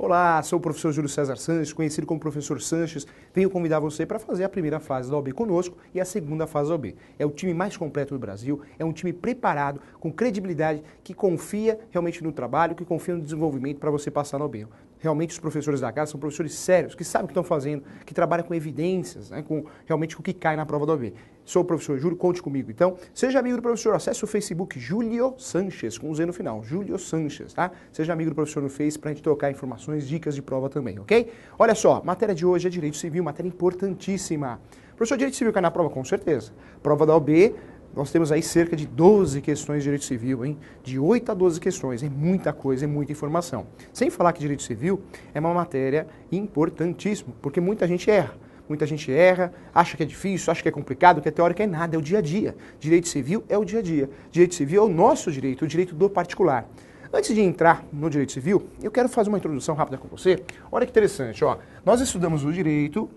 Olá, sou o professor Júlio César Sanches, conhecido como Professor Sanches. Venho convidar você para fazer a primeira fase da OAB conosco e a segunda fase da OAB. É o time mais completo do Brasil, é um time preparado, com credibilidade, que confia realmente no trabalho, que confia no desenvolvimento para você passar na OAB. Realmente os professores da casa são professores sérios, que sabem o que estão fazendo, que trabalham com evidências, né, com realmente o que cai na prova da OAB. Sou o professor Júlio, conte comigo. Então, seja amigo do professor, acesse o Facebook Júlio Sanches, com um Z no final, Júlio Sanches, tá? Seja amigo do professor no Face pra gente trocar informações, dicas de prova também, ok? Olha só, matéria de hoje é Direito Civil, matéria importantíssima. Professor, Direito Civil cai na prova? Com certeza. Prova da OAB, nós temos aí cerca de 12 questões de Direito Civil, hein? De 8 a 12 questões, é muita coisa, é muita informação. Sem falar que Direito Civil é uma matéria importantíssima, porque muita gente erra. Muita gente erra, acha que é difícil, acha que é complicado, que é teórico, é nada, é o dia a dia. Direito civil é o dia a dia. Direito civil é o nosso direito, o direito do particular. Antes de entrar no direito civil, eu quero fazer uma introdução rápida com você. Olha que interessante, ó. Nós estudamos o direito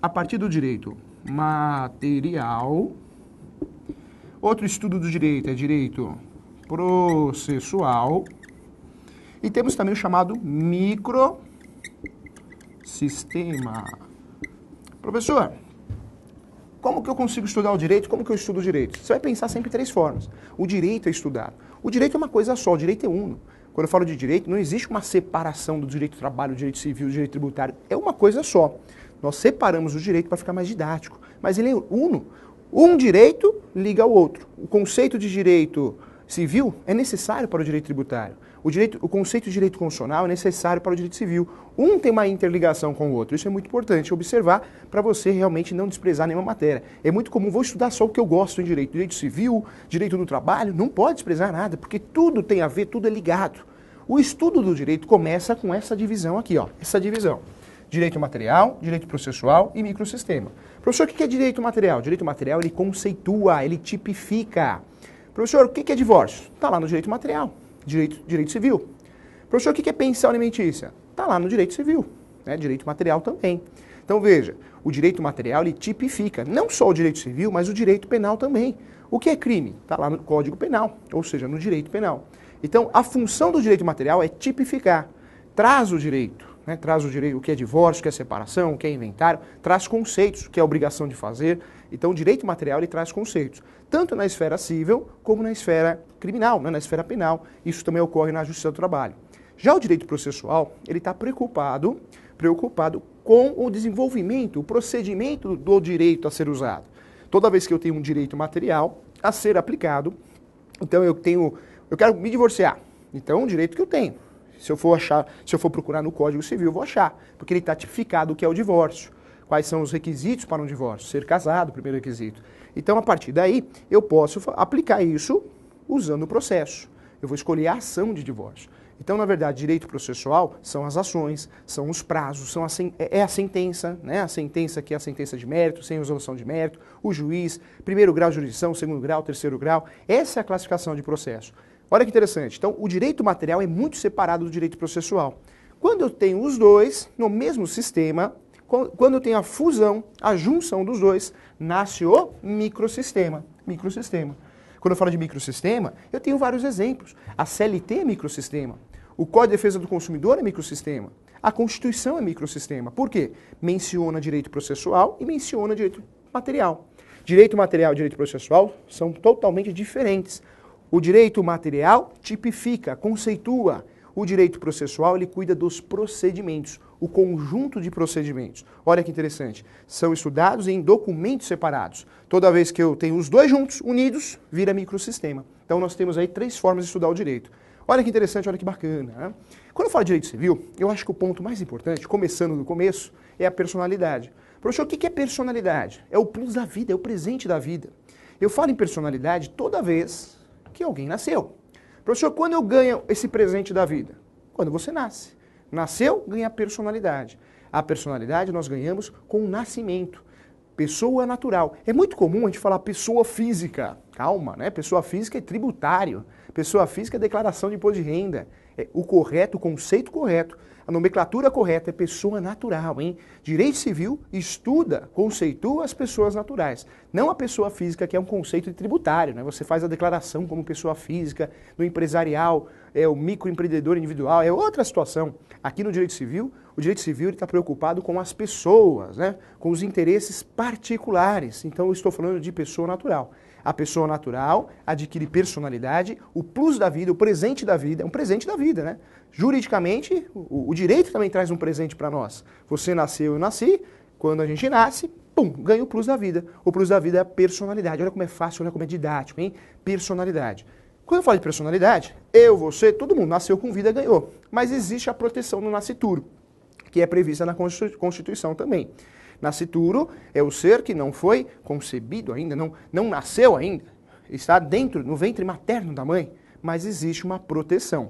a partir do direito material. Outro estudo do direito é direito processual. E temos também o chamado microsistema. Professor, como que eu consigo estudar o direito? Como que eu estudo o direito? Você vai pensar sempre em 3 formas. O direito é estudado. O direito é uma coisa só, o direito é uno. Quando eu falo de direito, não existe uma separação do direito do trabalho, do direito civil, do direito tributário. É uma coisa só. Nós separamos o direito para ficar mais didático. Mas ele é uno. Um direito liga ao outro. O conceito de direito civil é necessário para o direito tributário. O conceito de direito constitucional é necessário para o direito civil. Um tem uma interligação com o outro. Isso é muito importante observar para você realmente não desprezar nenhuma matéria. É muito comum, vou estudar só o que eu gosto em direito. Direito civil, direito do trabalho, não pode desprezar nada, porque tudo tem a ver, tudo é ligado. O estudo do direito começa com essa divisão aqui, ó. Essa divisão. Direito material, direito processual e microsistema. Professor, o que é direito material? Direito material, ele conceitua, ele tipifica. Professor, o que é divórcio? Está lá no direito material. Direito civil. Professor, o que é pensão alimentícia? Está lá no direito civil, né? Direito material também. Então veja, o direito material ele tipifica não só o direito civil, mas o direito penal também. O que é crime? Está lá no Código Penal, ou seja, no direito penal. Então a função do direito material é tipificar, traz o direito, né? Traz o direito, o que é divórcio, o que é separação, o que é inventário, traz conceitos, o que é obrigação de fazer. Então o direito material ele traz conceitos, tanto na esfera civil como na esfera criminal, né? Na esfera penal. Isso também ocorre na Justiça do Trabalho. Já o direito processual, ele está preocupado com o desenvolvimento, o procedimento do direito a ser usado. Toda vez que eu tenho um direito material a ser aplicado, então eu quero me divorciar. Então é um direito que eu tenho. Se eu for procurar no Código Civil, eu vou achar, porque ele está tipificado o que é o divórcio. Quais são os requisitos para um divórcio? Ser casado, primeiro requisito. Então, a partir daí, eu posso aplicar isso usando o processo. Eu vou escolher a ação de divórcio. Então, na verdade, direito processual são as ações, são os prazos, é a sentença, né? A sentença que é a sentença de mérito, sem resolução de mérito, o juiz, primeiro grau de jurisdição, segundo grau, terceiro grau. Essa é a classificação de processo. Olha que interessante. Então, o direito material é muito separado do direito processual. Quando eu tenho os dois no mesmo sistema, quando eu tenho a fusão, a junção dos dois, nasce o microsistema. Quando eu falo de microsistema, eu tenho vários exemplos. A CLT é microsistema. O Código de Defesa do Consumidor é microsistema. A Constituição é microsistema. Por quê? Menciona direito processual e menciona direito material. Direito material e direito processual são totalmente diferentes. O direito material tipifica, conceitua. O direito processual, ele cuida dos procedimentos, o conjunto de procedimentos. Olha que interessante. São estudados em documentos separados. Toda vez que eu tenho os dois juntos, unidos, vira microsistema. Então nós temos aí 3 formas de estudar o direito. Olha que interessante, olha que bacana, né? Quando eu falo de direito civil, eu acho que o ponto mais importante, começando do começo, é a personalidade. Professor, o que é personalidade? É o plus da vida, é o presente da vida. Eu falo em personalidade toda vez que alguém nasceu. Professor, quando eu ganho esse presente da vida? Quando você nasce. Nasceu, ganha personalidade. A personalidade nós ganhamos com o nascimento. Pessoa natural. É muito comum a gente falar pessoa física. Calma, né? Pessoa física é tributário. Pessoa física é declaração de imposto de renda. É o correto, o conceito correto. A nomenclatura correta é pessoa natural, hein? Direito civil estuda, conceitua as pessoas naturais. Não a pessoa física, que é um conceito tributário, né? Você faz a declaração como pessoa física, no empresarial, é o microempreendedor individual, é outra situação. Aqui no direito civil, o direito civil está preocupado com as pessoas, né? Com os interesses particulares. Então eu estou falando de pessoa natural. A pessoa natural adquire personalidade, o plus da vida, o presente da vida, é um presente da vida, né? Juridicamente, o direito também traz um presente para nós. Você nasceu, eu nasci, quando a gente nasce, pum, ganha o plus da vida. O plus da vida é a personalidade. Olha como é fácil, olha como é didático, hein? Personalidade. Quando eu falo de personalidade, eu, você, todo mundo nasceu com vida, ganhou. Mas existe a proteção no nascituro, que é prevista na Constituição também. Nascituro é o ser que não foi concebido ainda, não nasceu ainda, está dentro, no ventre materno da mãe, mas existe uma proteção.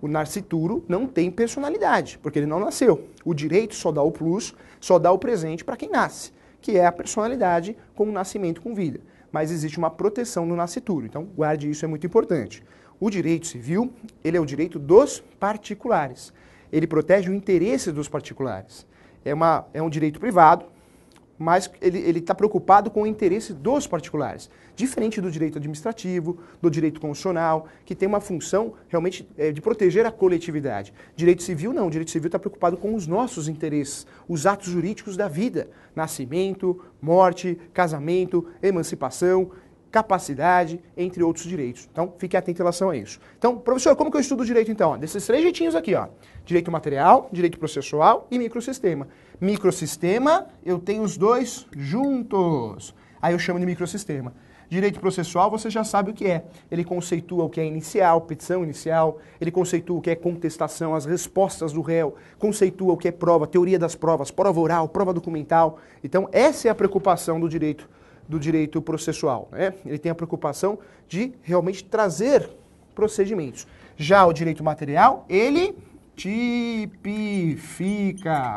O nascituro não tem personalidade, porque ele não nasceu. O direito só dá o plus, só dá o presente para quem nasce, que é a personalidade com o nascimento com vida. Mas existe uma proteção no nascituro, então guarde isso, é muito importante. O direito civil, ele é o direito dos particulares. Ele protege o interesse dos particulares. É um direito privado, mas ele está preocupado com o interesse dos particulares. Diferente do direito administrativo, do direito constitucional, que tem uma função realmente de proteger a coletividade. Direito civil não, o direito civil está preocupado com os nossos interesses, os atos jurídicos da vida. Nascimento, morte, casamento, emancipação, capacidade, entre outros direitos. Então, fique atento em relação a isso. Então, professor, como que eu estudo o direito então? Desses três jeitinhos aqui, ó. Direito material, direito processual e microsistema. Microsistema, eu tenho os dois juntos. Aí eu chamo de microsistema. Direito processual, você já sabe o que é. Ele conceitua o que é inicial, petição inicial, ele conceitua o que é contestação, as respostas do réu, conceitua o que é prova, teoria das provas, prova oral, prova documental. Então, essa é a preocupação do direito processual, né? Ele tem a preocupação de realmente trazer procedimentos. Já o direito material, ele tipifica,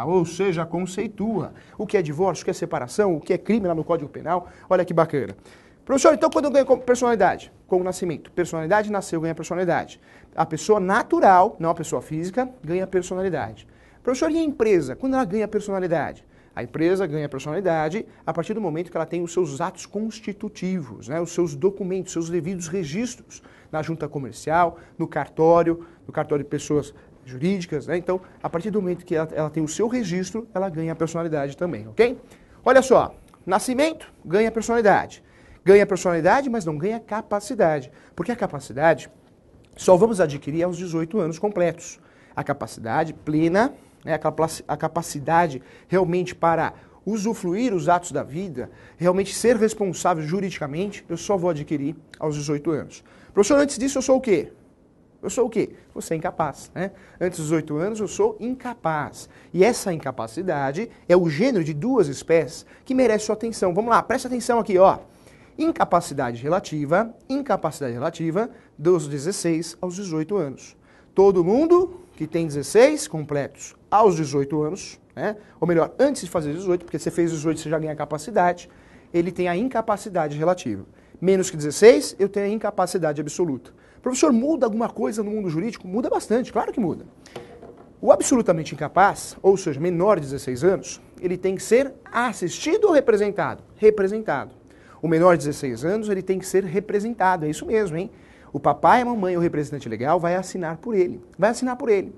ou seja, conceitua o que é divórcio, o que é separação, o que é crime lá no Código Penal. Olha que bacana. Professor, então quando eu ganho personalidade? Com o nascimento. Personalidade nasceu, ganha personalidade. A pessoa natural, não a pessoa física, ganha personalidade. Professor, e a empresa? Quando ela ganha personalidade? A empresa ganha personalidade a partir do momento que ela tem os seus atos constitutivos, né, os seus documentos, seus devidos registros na junta comercial, no cartório de pessoas jurídicas, né? Então, a partir do momento que ela tem o seu registro, ela ganha personalidade também, ok? Olha só, nascimento ganha personalidade. Ganha personalidade, mas não ganha capacidade. Porque a capacidade só vamos adquirir aos 18 anos completos. A capacidade plena, né, a capacidade realmente para usufruir os atos da vida, realmente ser responsável juridicamente, eu só vou adquirir aos 18 anos. Professor, antes disso eu sou o quê? Eu sou o quê? Você é incapaz, né? Antes dos 18 anos eu sou incapaz. E essa incapacidade é o gênero de duas espécies que merece sua atenção. Vamos lá, presta atenção aqui, ó. Incapacidade relativa dos 16 aos 18 anos. Todo mundo que tem 16 completos aos 18 anos, né? Ou melhor, antes de fazer 18, porque você fez 18 você já ganha capacidade, ele tem a incapacidade relativa. Menos que 16, eu tenho a incapacidade absoluta. Professor, muda alguma coisa no mundo jurídico? Muda bastante, claro que muda. O absolutamente incapaz, ou seja, menor de 16 anos, ele tem que ser assistido ou representado? Representado. O menor de 16 anos, ele tem que ser representado, é isso mesmo, hein? O papai, a mamãe ou o representante legal vai assinar por ele. Vai assinar por ele.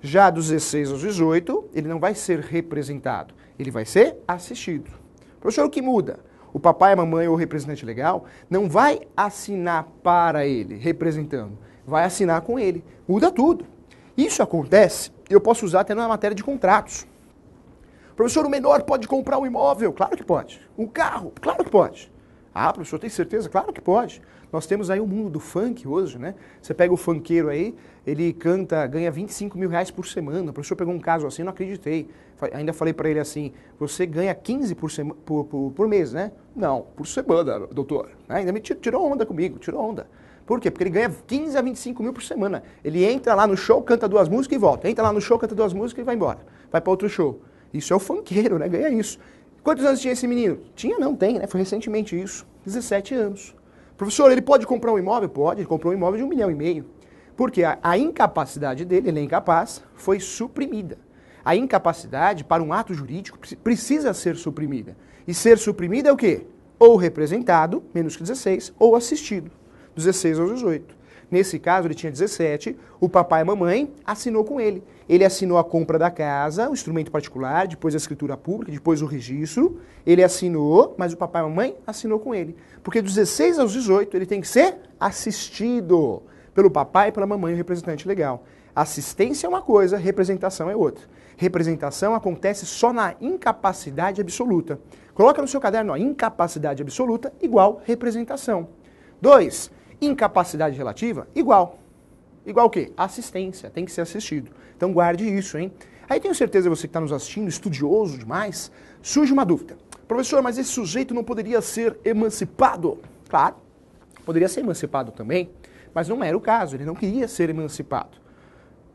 Já dos 16 aos 18, ele não vai ser representado, ele vai ser assistido. Professor, o que muda? O papai, a mamãe ou o representante legal não vai assinar para ele, representando, vai assinar com ele. Muda tudo. Isso acontece, eu posso usar até na matéria de contratos. Professor, o menor pode comprar um imóvel? Claro que pode. Um carro? Claro que pode. Ah, professor, tem certeza? Claro que pode. Nós temos aí o mundo do funk hoje, né? Você pega o funkeiro aí, ele canta, ganha 25 mil reais por semana. O professor pegou um caso assim, não acreditei. Ainda falei para ele assim, você ganha 15 por mês, né? Não, por semana, doutor. Ainda me tirou onda comigo, tirou onda. Por quê? Porque ele ganha 15 a 25 mil por semana. Ele entra lá no show, canta 2 músicas e volta. Entra lá no show, canta 2 músicas e vai embora. Vai para outro show. Isso é o funkeiro, né? Ganha isso. Quantos anos tinha esse menino? Tinha, não, tem, né? Foi recentemente isso. 17 anos. Professor, ele pode comprar um imóvel? Pode, ele comprou um imóvel de 1,5 milhão. Porque a incapacidade dele, ele é incapaz, foi suprimida. A incapacidade para um ato jurídico precisa ser suprimida. E ser suprimida é o quê? Ou representado, menos que 16, ou assistido, 16 aos 18. Nesse caso, ele tinha 17, o papai e a mamãe assinou com ele. Ele assinou a compra da casa, o instrumento particular, depois a escritura pública, depois o registro. Ele assinou, mas o papai e a mamãe assinou com ele. Porque dos 16 aos 18, ele tem que ser assistido pelo papai e pela mamãe, o representante legal. Assistência é uma coisa, representação é outra. Representação acontece só na incapacidade absoluta. Coloca no seu caderno, ó, incapacidade absoluta igual representação. 2, incapacidade relativa igual. Igual o quê? Assistência, tem que ser assistido. Então guarde isso, hein? Aí tenho certeza, você que está nos assistindo, estudioso demais, surge uma dúvida. Professor, mas esse sujeito não poderia ser emancipado? Claro, poderia ser emancipado também, mas não era o caso, ele não queria ser emancipado.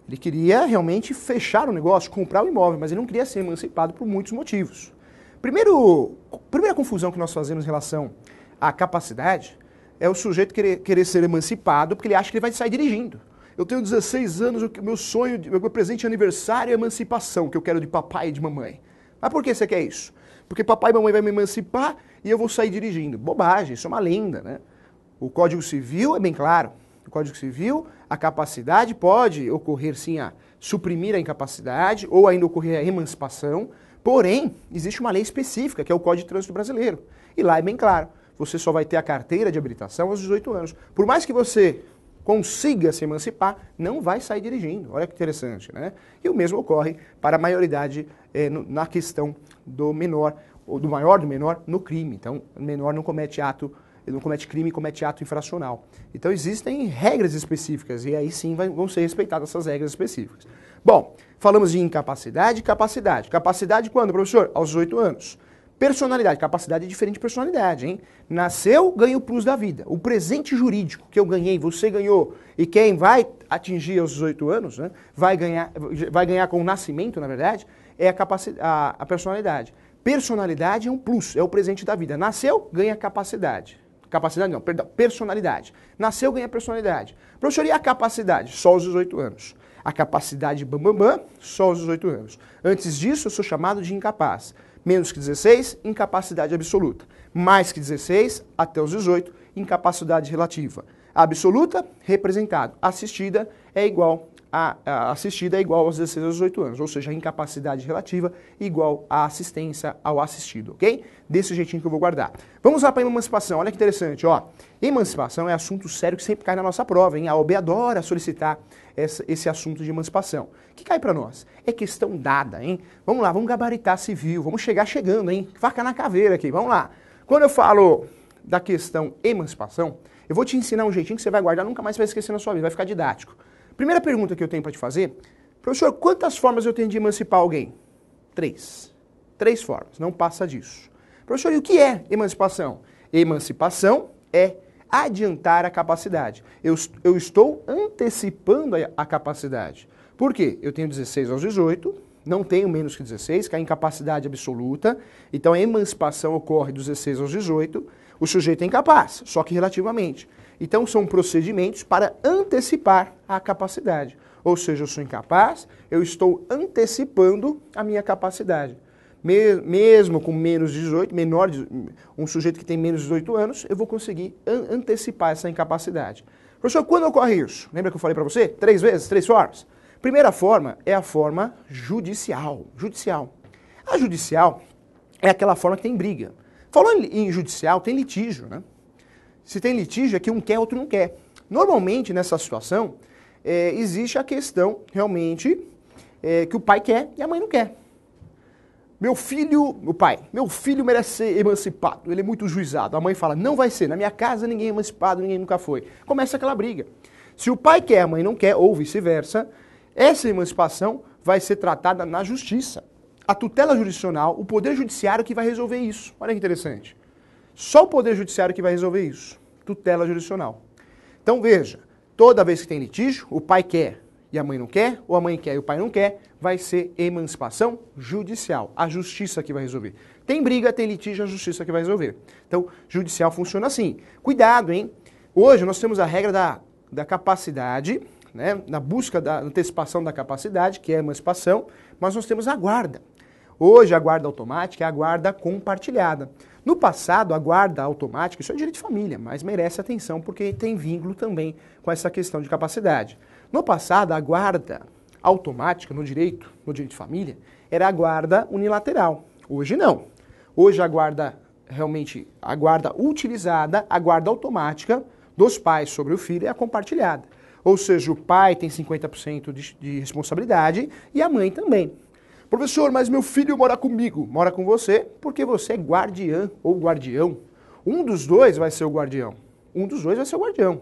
Ele queria realmente fechar o negócio, comprar o imóvel, mas ele não queria ser emancipado por muitos motivos. Primeira confusão que nós fazemos em relação à capacidade é o sujeito querer ser emancipado porque ele acha que ele vai sair dirigindo. Eu tenho 16 anos, meu sonho, meu presente de aniversário é emancipação, que eu quero de papai e de mamãe. Mas por que você quer isso? Porque papai e mamãe vai me emancipar e eu vou sair dirigindo. Bobagem, isso é uma lenda, né? O Código Civil é bem claro. No Código Civil, a capacidade pode ocorrer sim a suprimir a incapacidade ou ainda ocorrer a emancipação, porém, existe uma lei específica, que é o Código de Trânsito Brasileiro. E lá é bem claro, você só vai ter a carteira de habilitação aos 18 anos. Por mais que você consiga se emancipar, não vai sair dirigindo. Olha que interessante, né? E o mesmo ocorre para a maioridade na questão do menor, ou do maior do menor, no crime. Então, o menor não comete ato, ele não comete crime, comete ato infracional. Então existem regras específicas e aí sim vão ser respeitadas essas regras específicas. Bom, falamos de incapacidade e capacidade. Capacidade quando, professor? Aos 18 anos. Personalidade. Capacidade é diferente de personalidade, hein? Nasceu, ganha o plus da vida. O presente jurídico que eu ganhei, você ganhou, e quem vai atingir aos 18 anos, né, vai ganhar com o nascimento, na verdade, é a personalidade. Personalidade é um plus, é o presente da vida. Nasceu, ganha capacidade. Capacidade não, perdão, personalidade. Nasceu, ganha personalidade. Professor, e a capacidade? Só aos 18 anos. A capacidade bambambam, só aos 18 anos. Antes disso, eu sou chamado de incapaz. Menos que 16, incapacidade absoluta. Mais que 16, até os 18, incapacidade relativa. Absoluta, representado. Assistida é igual aos 16 aos 18 anos, ou seja, a incapacidade relativa igual à assistência ao assistido, ok? Desse jeitinho que eu vou guardar. Vamos lá para a emancipação, olha que interessante, ó. Emancipação é assunto sério que sempre cai na nossa prova, hein? A OAB adora solicitar esse assunto de emancipação. O que cai para nós? É questão dada, hein? Vamos lá, vamos gabaritar civil, vamos chegando, hein? Faca na caveira aqui, vamos lá. Quando eu falo da questão emancipação, eu vou te ensinar um jeitinho que você vai guardar, nunca mais vai esquecer na sua vida, vai ficar didático. Primeira pergunta que eu tenho para te fazer, professor, quantas formas eu tenho de emancipar alguém? 3. 3 formas, não passa disso. Professor, e o que é emancipação? Emancipação é adiantar a capacidade. Eu estou antecipando a capacidade. Por quê? Eu tenho 16 aos 18, não tenho menos que 16, que é a incapacidade absoluta, então a emancipação ocorre dos 16 aos 18, o sujeito é incapaz, só que relativamente. Então são procedimentos para antecipar a capacidade. Ou seja, eu sou incapaz, eu estou antecipando a minha capacidade. Mesmo com menos de 18, um sujeito que tem menos de 18 anos, eu vou conseguir antecipar essa incapacidade. Professor, quando ocorre isso? Lembra que eu falei para você? 3 vezes, 3 formas? Primeira forma é a forma judicial. A judicial é aquela forma que tem briga. Falando em judicial, tem litígio, né? Se tem litígio é que um quer, outro não quer. Normalmente, nessa situação, existe a questão, realmente, que o pai quer e a mãe não quer. Meu filho merece ser emancipado, ele é muito juizado. A mãe fala, não vai ser, na minha casa ninguém é emancipado, ninguém nunca foi. Começa aquela briga. Se o pai quer, a mãe não quer, ou vice-versa, essa emancipação vai ser tratada na justiça. A tutela jurisdicional, o poder judiciário que vai resolver isso. Olha que interessante. Só o poder judiciário que vai resolver isso. Tutela jurisdicional. Então veja, toda vez que tem litígio, o pai quer e a mãe não quer, ou a mãe quer e o pai não quer, vai ser emancipação judicial. A justiça que vai resolver. Tem briga, tem litígio, a justiça que vai resolver. Então, judicial funciona assim. Cuidado, hein? Hoje nós temos a regra da capacidade né, na busca da antecipação da capacidade, que é a emancipação, mas nós temos a guarda. Hoje a guarda automática é a guarda compartilhada. No passado, a guarda automática, isso é direito de família, mas merece atenção porque tem vínculo também com essa questão de capacidade. No passado, a guarda automática no direito de família, era a guarda unilateral. Hoje não. Hoje a guarda utilizada, a guarda automática dos pais sobre o filho é a compartilhada. Ou seja, o pai tem 50% de responsabilidade e a mãe também. Professor, mas meu filho mora comigo. Mora com você porque você é guardiã ou guardião. Um dos dois vai ser o guardião. Um dos dois vai ser o guardião.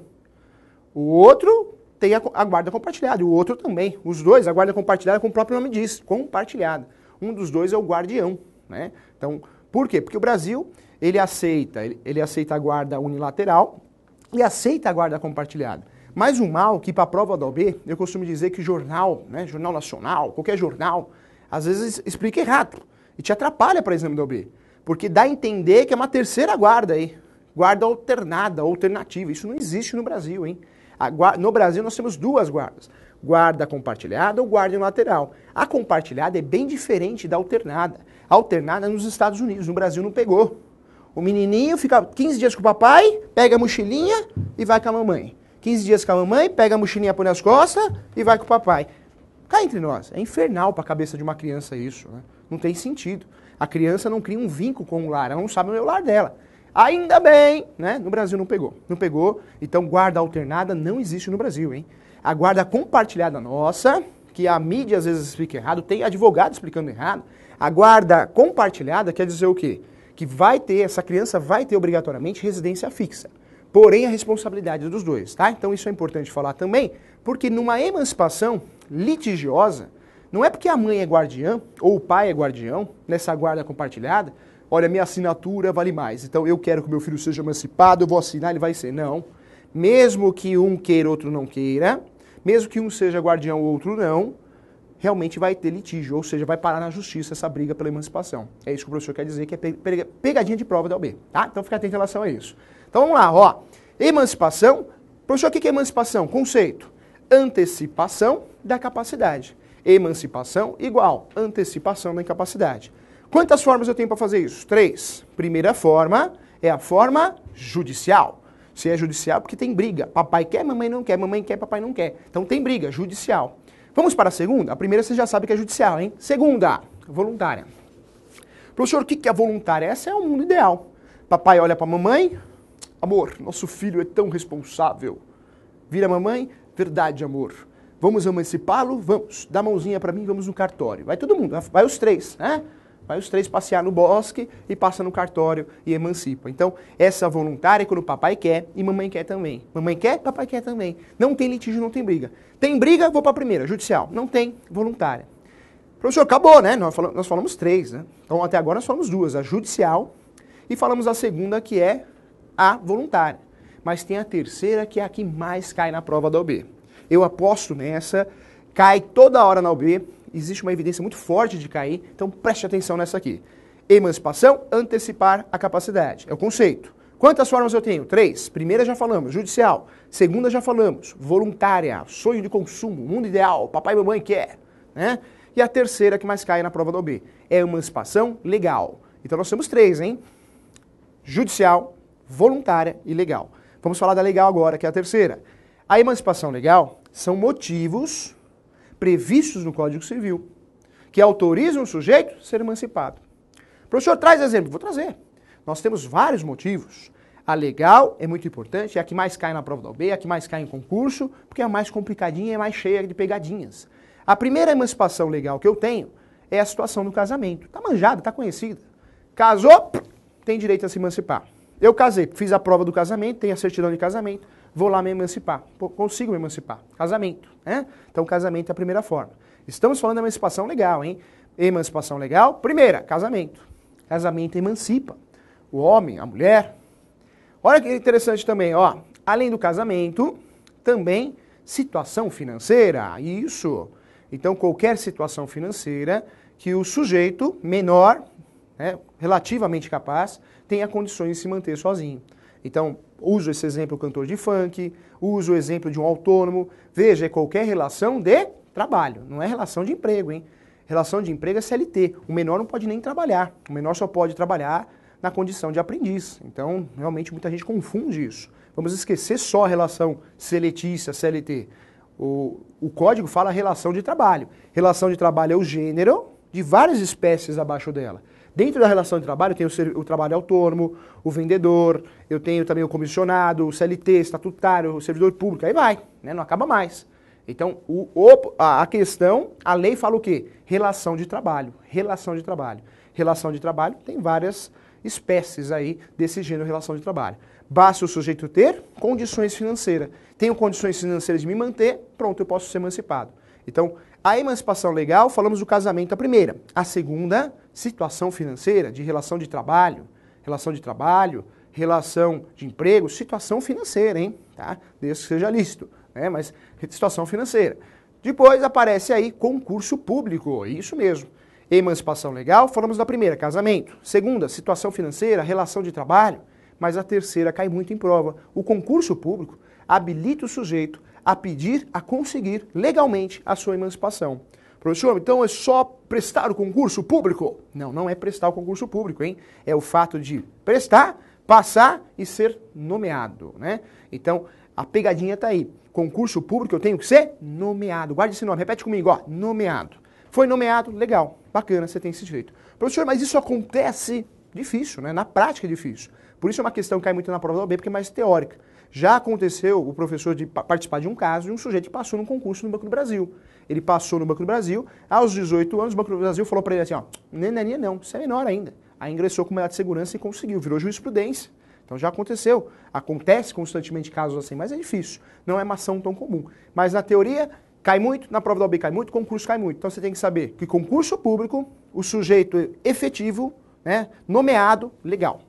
O outro tem a guarda compartilhada, e o outro também. Os dois, a guarda compartilhada, como o próprio nome diz, compartilhada. Um dos dois é o guardião, né? Então, por quê? Porque o Brasil, ele aceita a guarda unilateral e aceita a guarda compartilhada. Mas o mal que para a prova da OAB, eu costumo dizer que jornal, né, jornal nacional, qualquer jornal, às vezes explica errado e te atrapalha para o exame da OAB. Porque dá a entender que é uma terceira guarda aí, guarda alternada, alternativa. Isso não existe no Brasil, hein? No Brasil nós temos duas guardas, guarda compartilhada ou guarda unilateral. A compartilhada é bem diferente da alternada. A alternada é nos Estados Unidos, no Brasil não pegou. O menininho fica 15 dias com o papai, pega a mochilinha e vai com a mamãe. 15 dias com a mamãe, pega a mochilinha, põe nas costas e vai com o papai. Cá entre nós, é infernal para a cabeça de uma criança isso, né? Não tem sentido. A criança não cria um vínculo com o lar, ela não sabe onde é o lar dela. Ainda bem, né? No Brasil não pegou. Não pegou, então guarda alternada não existe no Brasil, hein? A guarda compartilhada nossa, que a mídia às vezes explica errado, tem advogado explicando errado. A guarda compartilhada quer dizer o quê? Que essa criança vai ter obrigatoriamente residência fixa. Porém, a responsabilidade dos dois, tá? Então isso é importante falar também, porque numa emancipação litigiosa, não é porque a mãe é guardiã ou o pai é guardião, nessa guarda compartilhada, olha, minha assinatura vale mais, então eu quero que meu filho seja emancipado, eu vou assinar, ele vai ser. Não. Mesmo que um queira, outro não queira, mesmo que um seja guardião, outro não, realmente vai ter litígio, ou seja, vai parar na justiça essa briga pela emancipação. É isso que o professor quer dizer, que é pegadinha de prova da OAB, tá? Então fica atento em relação a isso. Então vamos lá, ó. Emancipação. Professor, o que é emancipação? Conceito. Antecipação da capacidade. Emancipação igual antecipação da incapacidade. Quantas formas eu tenho para fazer isso? 3. Primeira forma é a forma judicial. Se é judicial, porque tem briga. Papai quer, mamãe não quer, mamãe quer, papai não quer. Então tem briga, judicial. Vamos para a segunda? A primeira você já sabe que é judicial, hein? Segunda, voluntária. Professor, o que é voluntária? Essa é o mundo ideal. Papai olha para a mamãe, amor, nosso filho é tão responsável. Vira a mamãe, verdade, amor. Vamos emancipá-lo? Vamos. Dá a mãozinha para mim, vamos no cartório. Vai todo mundo, vai os três, né? Vai os três passear no bosque e passa no cartório e emancipa. Então, essa voluntária é quando o papai quer e mamãe quer também. Mamãe quer, papai quer também. Não tem litígio, não tem briga. Tem briga, vou para a primeira, judicial. Não tem, voluntária. Professor, acabou, né? Nós falamos 3, né? Então, até agora nós falamos 2, a judicial e falamos a segunda, que é a voluntária. Mas tem a terceira, que é a que mais cai na prova da OAB. Eu aposto nessa, cai toda hora na OAB, existe uma evidência muito forte de cair, então preste atenção nessa aqui. Emancipação, antecipar a capacidade. É o conceito. Quantas formas eu tenho? 3. Primeira já falamos, judicial. Segunda já falamos, voluntária, sonho de consumo, mundo ideal, papai e mamãe quer, né? E a terceira que mais cai na prova da OAB é emancipação legal. Então nós temos 3, hein? Judicial, voluntária e legal. Vamos falar da legal agora, que é a terceira. A emancipação legal são motivos previstos no Código Civil que autorizam o sujeito a ser emancipado. Professor, traz exemplo. Vou trazer. Nós temos vários motivos. A legal é muito importante, é a que mais cai na prova da OAB, é a que mais cai em concurso, porque é a mais complicadinha e é mais cheia de pegadinhas. A primeira emancipação legal que eu tenho é a situação do casamento. Tá manjada, tá conhecida. Casou, tem direito a se emancipar. Eu casei, fiz a prova do casamento, tenho a certidão de casamento, vou lá me emancipar. Consigo me emancipar. Casamento, né? Então, casamento é a primeira forma. Estamos falando da emancipação legal, hein? Emancipação legal, primeira, casamento. Casamento emancipa. O homem, a mulher. Olha que interessante também, ó. Além do casamento, também situação financeira. Isso. Então, qualquer situação financeira que o sujeito menor, né, relativamente capaz, tenha condições de se manter sozinho. Então, uso esse exemplo cantor de funk, uso o exemplo de um autônomo. Veja, é qualquer relação de trabalho, não é relação de emprego, hein? Relação de emprego é CLT. O menor não pode nem trabalhar. O menor só pode trabalhar na condição de aprendiz. Então, realmente, muita gente confunde isso. Vamos esquecer só a relação seletícia, CLT. O código fala relação de trabalho. Relação de trabalho é o gênero de várias espécies abaixo dela. Dentro da relação de trabalho, eu tenho o trabalho autônomo, o vendedor, eu tenho também o comissionado, o CLT, estatutário, o servidor público, aí vai, né? Não acaba mais. Então, a questão, a lei fala o quê? Relação de trabalho. Relação de trabalho. Relação de trabalho tem várias espécies aí desse gênero relação de trabalho. Basta o sujeito ter condições financeiras. Tenho condições financeiras de me manter, pronto, eu posso ser emancipado. Então, a emancipação legal, falamos do casamento, a primeira. A segunda, situação financeira, de relação de trabalho, relação de emprego, situação financeira, hein? Tá? Desde que seja lícito, né? Mas situação financeira. Depois aparece aí concurso público, isso mesmo. Emancipação legal, falamos da primeira, casamento. Segunda, situação financeira, relação de trabalho. Mas a terceira cai muito em prova. O concurso público habilita o sujeito a pedir, a conseguir legalmente a sua emancipação. Professor, então é só prestar o concurso público? Não, não é prestar o concurso público, hein? É o fato de prestar, passar e ser nomeado, né? Então, a pegadinha está aí. Concurso público eu tenho que ser nomeado. Guarde esse nome, repete comigo, ó, nomeado. Foi nomeado, legal, bacana, você tem esse direito. Professor, mas isso acontece difícil, né? Na prática é difícil. Por isso é uma questão que cai muito na prova da OAB, porque é mais teórica. Já aconteceu o professor de participar de um caso de um sujeito que passou num concurso no Banco do Brasil. Ele passou no Banco do Brasil, aos 18 anos, o Banco do Brasil falou para ele assim, ó, nenaninha não, você é menor ainda. Aí ingressou com medida de segurança e conseguiu, virou jurisprudência. Então já aconteceu. Acontece constantemente casos assim, mas é difícil. Não é uma ação tão comum. Mas na teoria, cai muito, na prova da OAB cai muito, concurso cai muito. Então você tem que saber que concurso público, o sujeito efetivo, né, nomeado, legal.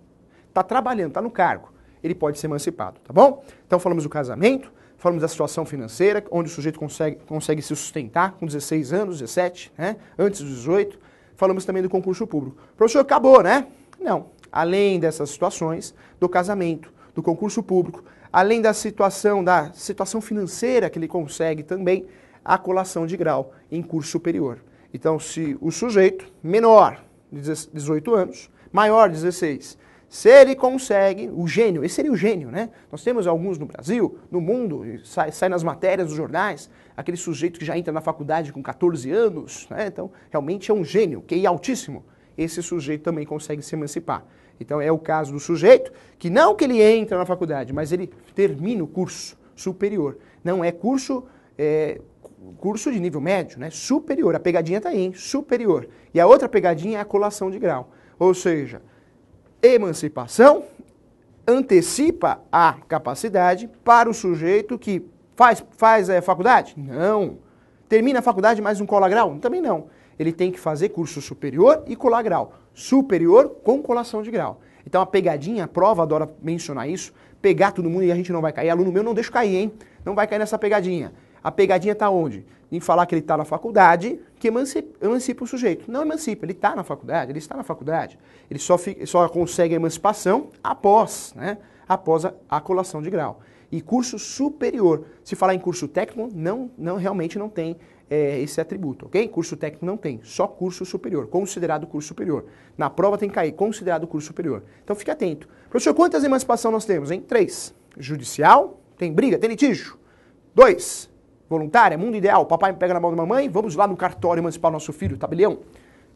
Está trabalhando, está no cargo, ele pode ser emancipado, tá bom? Então falamos do casamento, falamos da situação financeira, onde o sujeito consegue se sustentar com 16 anos, 17, né? Antes dos 18. Falamos também do concurso público. Professor, acabou, né? Não. Além dessas situações, do casamento, do concurso público, além da situação financeira que ele consegue também, a colação de grau em curso superior. Então, se o sujeito menor de 18 anos, maior de 16, se ele consegue, o gênio, esse seria o gênio, né? Nós temos alguns no Brasil, no mundo, sai nas matérias dos jornais, aquele sujeito que já entra na faculdade com 14 anos, né? Então, realmente é um gênio, QI altíssimo. Esse sujeito também consegue se emancipar. Então, é o caso do sujeito que não que ele entra na faculdade, mas ele termina o curso superior. Não é curso de nível médio, né? Superior. A pegadinha está aí, hein? Superior. E a outra pegadinha é a colação de grau. Ou seja, emancipação antecipa a capacidade para o sujeito que faz faculdade? Não. Termina a faculdade, mas não cola grau? Também não. Ele tem que fazer curso superior e colar grau. Superior com colação de grau. Então a pegadinha, a prova adora mencionar isso, pegar todo mundo e a gente não vai cair. Aluno meu não deixa cair, hein? Não vai cair nessa pegadinha. A pegadinha está onde? Em falar que ele está na faculdade, que emancipa o sujeito. Não emancipa, ele está na faculdade, ele está na faculdade. Ele só consegue a emancipação após, né? Após a colação de grau. E curso superior. Se falar em curso técnico, realmente não tem esse atributo, ok? Curso técnico não tem, só curso superior, considerado curso superior. Na prova tem que cair, considerado curso superior. Então fique atento. Professor, quantas emancipações nós temos, hein? 3. Judicial, tem briga, tem litígio. 2. Voluntária, mundo ideal, papai me pega na mão da mamãe, vamos lá no cartório emancipar nosso filho, tabelião.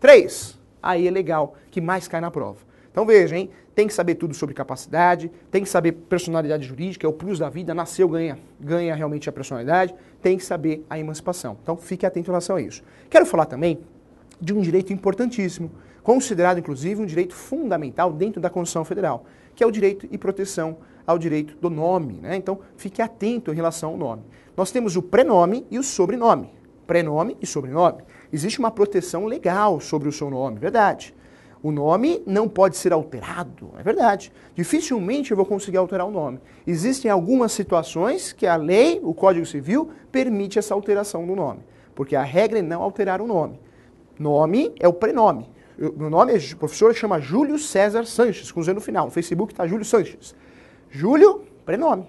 3. Aí é legal, que mais cai na prova. Então veja, hein? Tem que saber tudo sobre capacidade, tem que saber personalidade jurídica, é o plus da vida, nasceu, ganha realmente a personalidade, tem que saber a emancipação. Então fique atento em relação a isso. Quero falar também de um direito importantíssimo, considerado inclusive um direito fundamental dentro da Constituição Federal, que é o direito e proteção ao direito do nome, né? Então fique atento em relação ao nome. Nós temos o prenome e o sobrenome. Prenome e sobrenome. Existe uma proteção legal sobre o seu nome, verdade. O nome não pode ser alterado, é verdade. Dificilmente eu vou conseguir alterar o nome. Existem algumas situações que a lei, o Código Civil, permite essa alteração do nome. Porque a regra é não alterar o nome. Nome é o prenome. Meu nome, o professor chama Júlio César Sanches, com Z no final. No Facebook está Júlio Sanches. Júlio, prenome.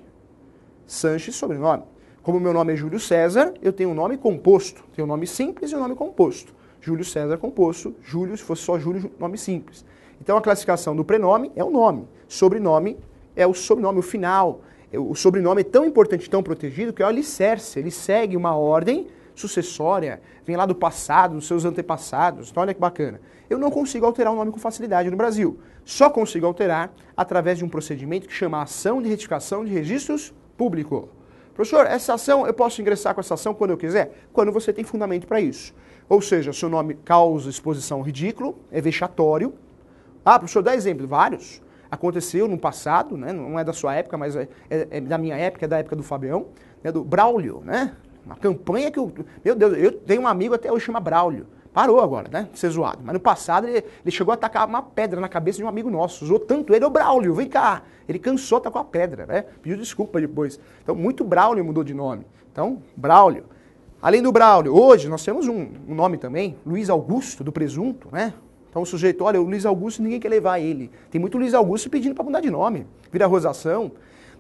Sanches, sobrenome. Como meu nome é Júlio César, eu tenho um nome composto. Tenho um nome simples e um nome composto. Júlio César composto, Júlio, se fosse só Júlio, nome simples. Então a classificação do prenome é o nome. Sobrenome é o sobrenome, o final. O sobrenome é tão importante, tão protegido, que é o alicerce. Ele segue uma ordem sucessória, vem lá do passado, dos seus antepassados. Então olha que bacana. Eu não consigo alterar o nome com facilidade no Brasil. Só consigo alterar através de um procedimento que chama Ação de Retificação de Registros Público. Professor, essa ação, eu posso ingressar com essa ação quando eu quiser? Quando você tem fundamento para isso. Ou seja, seu nome causa exposição ao ridículo, é vexatório. Ah, professor, dá exemplo. Vários. Aconteceu no passado, né? Não é da sua época, mas é da minha época, é da época do Fabião, né? Do Braulio, né? Uma campanha que meu Deus, eu tenho um amigo até hoje chama Braulio. Parou agora, né? De ser zoado. Mas no passado ele chegou a atacar uma pedra na cabeça de um amigo nosso. Usou tanto ele, ô Braulio, vem cá. Ele cansou de tacar a pedra, né? Pediu desculpa depois. Então, muito Braulio mudou de nome. Então, Braulio. Além do Braulio, hoje nós temos um nome também, Luiz Augusto, do Presunto, né? Então o sujeito, olha, o Luiz Augusto ninguém quer levar ele. Tem muito Luiz Augusto pedindo para mudar de nome. Vira rosação.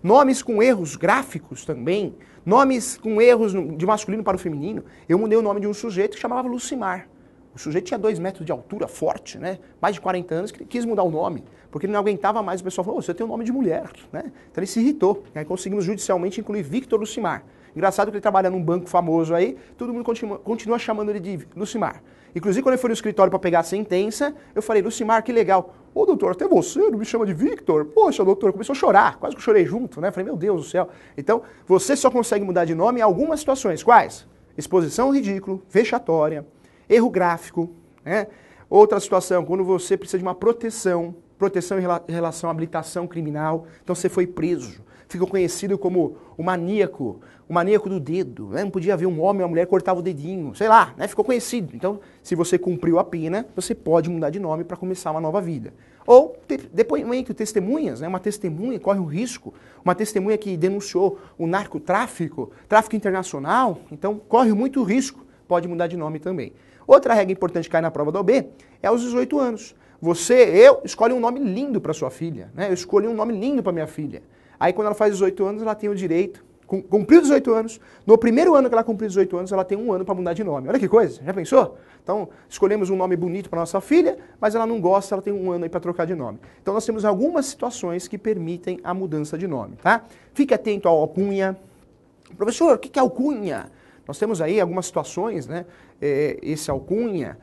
Nomes com erros gráficos também. Nomes com erros de masculino para o feminino. Eu mudei o nome de um sujeito que chamava Lucimar. O sujeito tinha 2 metros de altura, forte, né? Mais de 40 anos, que quis mudar o nome. Porque ele não aguentava mais. O pessoal falou, você tem um nome de mulher, né? Então ele se irritou. Aí conseguimos judicialmente incluir Victor Lucimar. Engraçado que ele trabalha num banco famoso aí, todo mundo continua chamando ele de Lucimar. Inclusive, quando ele foi no escritório para pegar a sentença, eu falei, Lucimar, que legal. Ô, doutor, até você não me chama de Victor? Poxa, doutor, começou a chorar, quase que eu chorei junto, né? Falei, meu Deus do céu. Então, você só consegue mudar de nome em algumas situações. Quais? Exposição ao ridículo, vexatória, erro gráfico, né? Outra situação, quando você precisa de uma proteção em relação à habilitação criminal, então você foi preso. Ficou conhecido como o maníaco do dedo, né? Não podia ver um homem ou uma mulher cortava o dedinho, sei lá, né? Ficou conhecido. Então, se você cumpriu a pena, você pode mudar de nome para começar uma nova vida. Ou depoimento, testemunhas, né? Uma testemunha corre um risco, uma testemunha que denunciou o narcotráfico, tráfico internacional, então corre muito risco, pode mudar de nome também. Outra regra importante que cai na prova da OAB é aos 18 anos. Eu escolho um nome lindo para sua filha, né? Eu escolhi um nome lindo para minha filha. Aí quando ela faz 18 anos, ela tem o direito, cumpriu 18 anos, no primeiro ano que ela cumpriu 18 anos, ela tem 1 ano para mudar de nome. Olha que coisa, já pensou? Então, escolhemos um nome bonito para nossa filha, mas ela não gosta, ela tem 1 ano aí para trocar de nome. Então nós temos algumas situações que permitem a mudança de nome, tá? Fique atento ao alcunha. Professor, o que é alcunha? Nós temos aí algumas situações, né? Esse alcunha,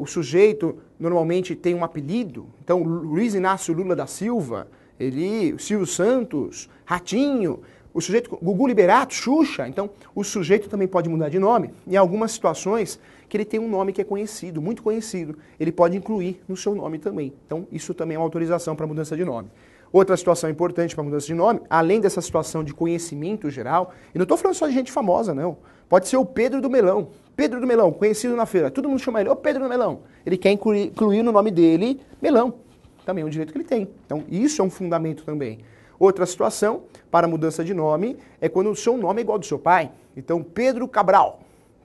o sujeito normalmente tem um apelido, então Luiz Inácio Lula da Silva, o Silvio Santos, Ratinho, o sujeito, Gugu Liberato, Xuxa, então o sujeito também pode mudar de nome. Em algumas situações que ele tem um nome que é conhecido, muito conhecido, ele pode incluir no seu nome também. Então isso também é uma autorização para mudança de nome. Outra situação importante para mudança de nome, além dessa situação de conhecimento geral, e não estou falando só de gente famosa, não. Pode ser o Pedro do Melão. Pedro do Melão, conhecido na feira. Todo mundo chama ele, ô Pedro do Melão. Ele quer incluir no nome dele Melão. Também é um direito que ele tem. Então, isso é um fundamento também. Outra situação para mudança de nome é quando o seu nome é igual ao do seu pai. Então, Pedro Cabral.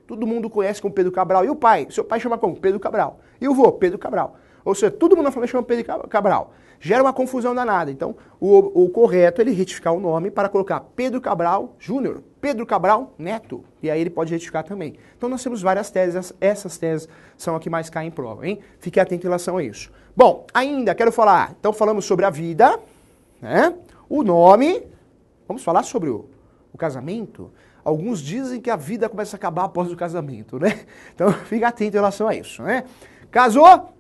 Todo mundo conhece como Pedro Cabral. E o pai? Seu pai chama como? Pedro Cabral. E o vô? Pedro Cabral. Ou seja, todo mundo na família chama Pedro Cabral. Gera uma confusão danada. Então, o correto é ele retificar o nome para colocar Pedro Cabral Júnior, Pedro Cabral Neto. E aí ele pode retificar também. Então, nós temos várias teses. Essas teses são as que mais caem em prova, hein? Fique atento em relação a isso. Bom, ainda quero falar. Então, falamos sobre a vida, né? O nome. Vamos falar sobre o casamento. Alguns dizem que a vida começa a acabar após o casamento, né? Então, fique atento em relação a isso, né? Casou?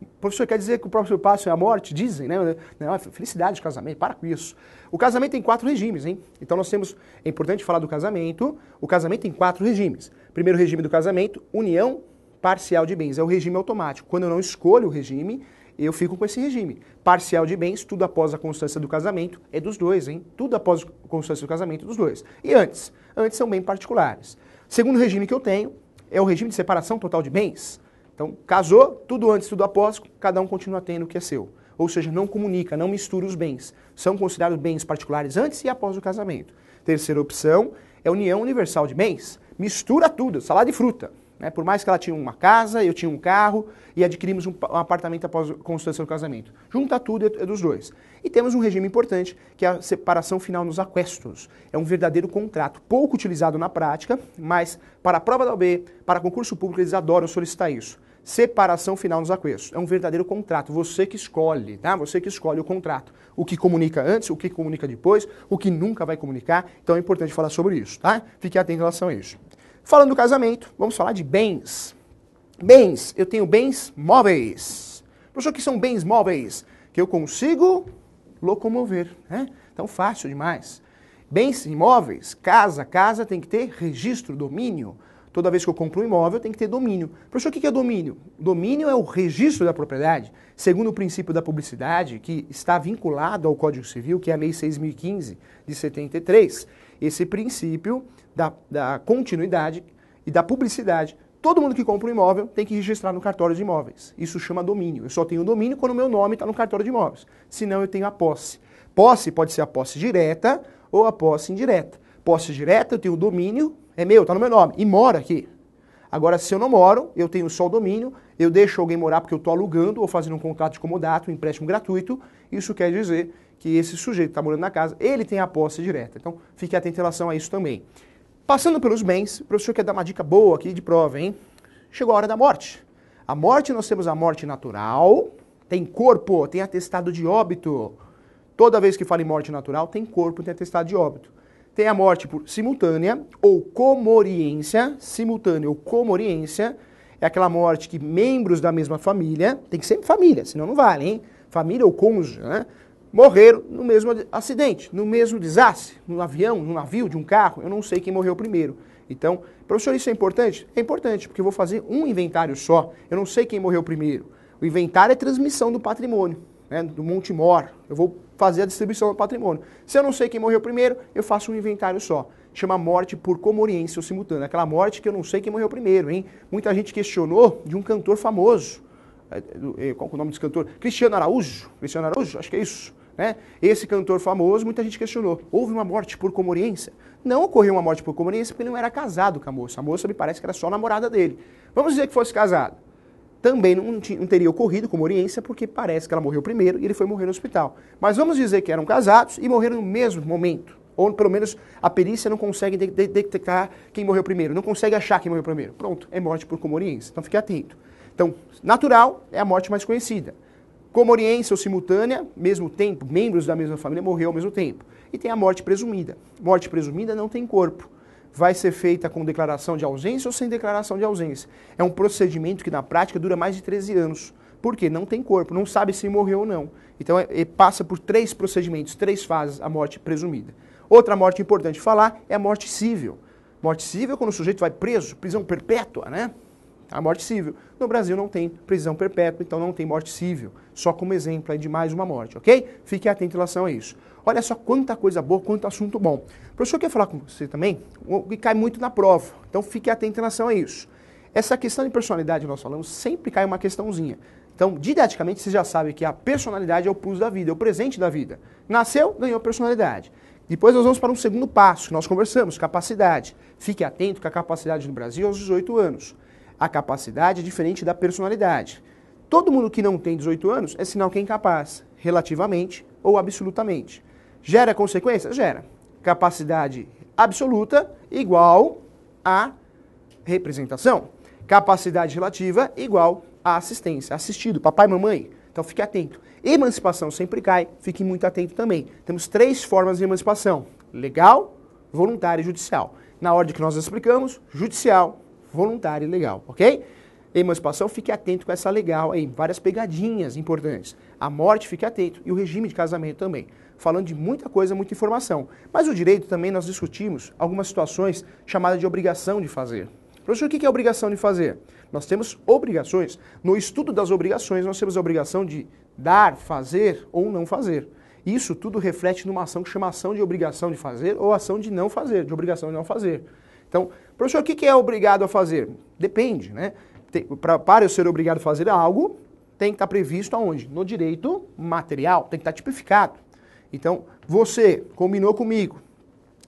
O professor quer dizer que o próximo passo é a morte? Dizem, né? Não, é felicidade de casamento, para com isso. O casamento tem 4 regimes, hein? Então nós temos, é importante falar do casamento, o casamento tem 4 regimes. Primeiro regime do casamento, união parcial de bens, é o regime automático. Quando eu não escolho o regime, eu fico com esse regime. Parcial de bens, tudo após a constância do casamento, é dos dois, hein? Tudo após a constância do casamento, dos dois. E antes? Antes são bem particulares. Segundo regime que eu tenho, é o regime de separação total de bens. Então, casou, tudo antes, tudo após, cada um continua tendo o que é seu. Ou seja, não comunica, não mistura os bens. São considerados bens particulares antes e após o casamento. Terceira opção é união universal de bens. Mistura tudo, salada e fruta. né? Por mais que ela tinha uma casa, eu tinha um carro e adquirimos um apartamento após a consumação do casamento. Junta tudo é dos dois. E temos um regime importante, que é a separação final nos aquestos. É um verdadeiro contrato, pouco utilizado na prática, mas para a prova da OAB, para concurso público, eles adoram solicitar isso. Separação final nos aquestos. É um verdadeiro contrato, você que escolhe, tá? Você que escolhe o contrato. O que comunica antes, o que comunica depois, o que nunca vai comunicar. Então é importante falar sobre isso, tá? Fique atento em relação a isso. Falando do casamento, vamos falar de bens. Bens, eu tenho bens móveis. Professor, o que são bens móveis? Que eu consigo locomover, né? Então fácil demais. Bens imóveis, casa tem que ter registro, domínio. Toda vez que eu compro um imóvel, tem que ter domínio. Professor, o que é domínio? Domínio é o registro da propriedade, segundo o princípio da publicidade, que está vinculado ao Código Civil, que é a Lei 6.015 de 73. Esse princípio da continuidade e da publicidade, todo mundo que compra um imóvel tem que registrar no cartório de imóveis. Isso chama domínio. Eu só tenho domínio quando o meu nome está no cartório de imóveis. Senão eu tenho a posse. Posse pode ser a posse direta ou a posse indireta. Posse direta, eu tenho o domínio, é meu, está no meu nome, e mora aqui. Agora, se eu não moro, eu tenho só o domínio, eu deixo alguém morar porque eu estou alugando ou fazendo um contrato de comodato, um empréstimo gratuito, isso quer dizer que esse sujeito que está morando na casa, ele tem a posse direta. Então, fique atento em relação a isso também. Passando pelos bens, o professor quer dar uma dica boa aqui de prova, hein? Chegou a hora da morte. A morte, nós temos a morte natural, tem corpo, tem atestado de óbito. Toda vez que fala em morte natural, tem corpo, tem atestado de óbito. Tem a morte por simultânea ou comoriência. Simultânea ou comoriência é aquela morte que membros da mesma família, tem que ser família, senão não vale, hein? Família ou cônjuge, né? Morreram no mesmo acidente, no mesmo desastre, no avião, no navio, de um carro, eu não sei quem morreu primeiro. Então, professor, isso é importante? É importante, porque eu vou fazer um inventário só, eu não sei quem morreu primeiro. O inventário é transmissão do patrimônio, né, do Monte Mor. Eu vou fazer a distribuição do patrimônio. Se eu não sei quem morreu primeiro, eu faço um inventário só. Chama morte por comoriência ou simultânea. Aquela morte que eu não sei quem morreu primeiro, hein? Muita gente questionou de um cantor famoso. Qual é o nome desse cantor? Cristiano Araújo. Cristiano Araújo? Acho que é isso. Né? Esse cantor famoso, muita gente questionou. Houve uma morte por comoriência? Não ocorreu uma morte por comoriência porque ele não era casado com a moça. A moça me parece que era só namorada dele. Vamos dizer que fosse casado. Também não teria ocorrido comoriência porque parece que ela morreu primeiro e ele foi morrer no hospital. Mas vamos dizer que eram casados e morreram no mesmo momento. Ou pelo menos a perícia não consegue detectar quem morreu primeiro, não consegue achar quem morreu primeiro. Pronto, é morte por comoriência. Então fique atento. Então, natural é a morte mais conhecida. Comoriência ou simultânea, mesmo tempo, membros da mesma família morreu ao mesmo tempo. E tem a morte presumida. Morte presumida não tem corpo. Vai ser feita com declaração de ausência ou sem declaração de ausência. É um procedimento que na prática dura mais de 13 anos. Por quê? Não tem corpo, não sabe se morreu ou não. Então passa por 3 procedimentos, 3 fases a morte presumida. Outra morte importante falar é a morte civil. Morte civil é quando o sujeito vai preso, prisão perpétua, né? A morte civil. No Brasil não tem prisão perpétua, então não tem morte civil. Só como exemplo aí de mais uma morte, ok? Fique atento em relação a isso. Olha só quanta coisa boa, quanto assunto bom. O professor quer falar com você também, o que cai muito na prova. Então fique atento em relação a isso. Essa questão de personalidade que nós falamos, sempre cai uma questãozinha. Então, didaticamente, você já sabe que a personalidade é o plus da vida, é o presente da vida. Nasceu, ganhou personalidade. Depois nós vamos para um segundo passo, que nós conversamos, capacidade. Fique atento que a capacidade no Brasil é aos 18 anos. A capacidade é diferente da personalidade. Todo mundo que não tem 18 anos é sinal que é incapaz, relativamente ou absolutamente. Gera consequência? Gera. Capacidade absoluta igual a representação. Capacidade relativa igual a assistência. Assistido, papai e mamãe. Então fique atento. Emancipação sempre cai, fique muito atento também. Temos 3 formas de emancipação: legal, voluntária e judicial. Na ordem que nós explicamos, judicial, voluntária e legal, ok? Emancipação, fique atento com essa legal aí, várias pegadinhas importantes. A morte, fique atento, e o regime de casamento também. Falando de muita coisa, muita informação. Mas o direito também nós discutimos algumas situações chamadas de obrigação de fazer. Professor, o que é obrigação de fazer? Nós temos obrigações. No estudo das obrigações, nós temos a obrigação de dar, fazer ou não fazer. Isso tudo reflete numa ação que chama ação de obrigação de fazer ou ação de não fazer, de obrigação de não fazer. Então, professor, o que é obrigado a fazer? Depende, né? Para eu ser obrigado a fazer algo, tem que estar previsto aonde? No direito material, tem que estar tipificado. Então, você combinou comigo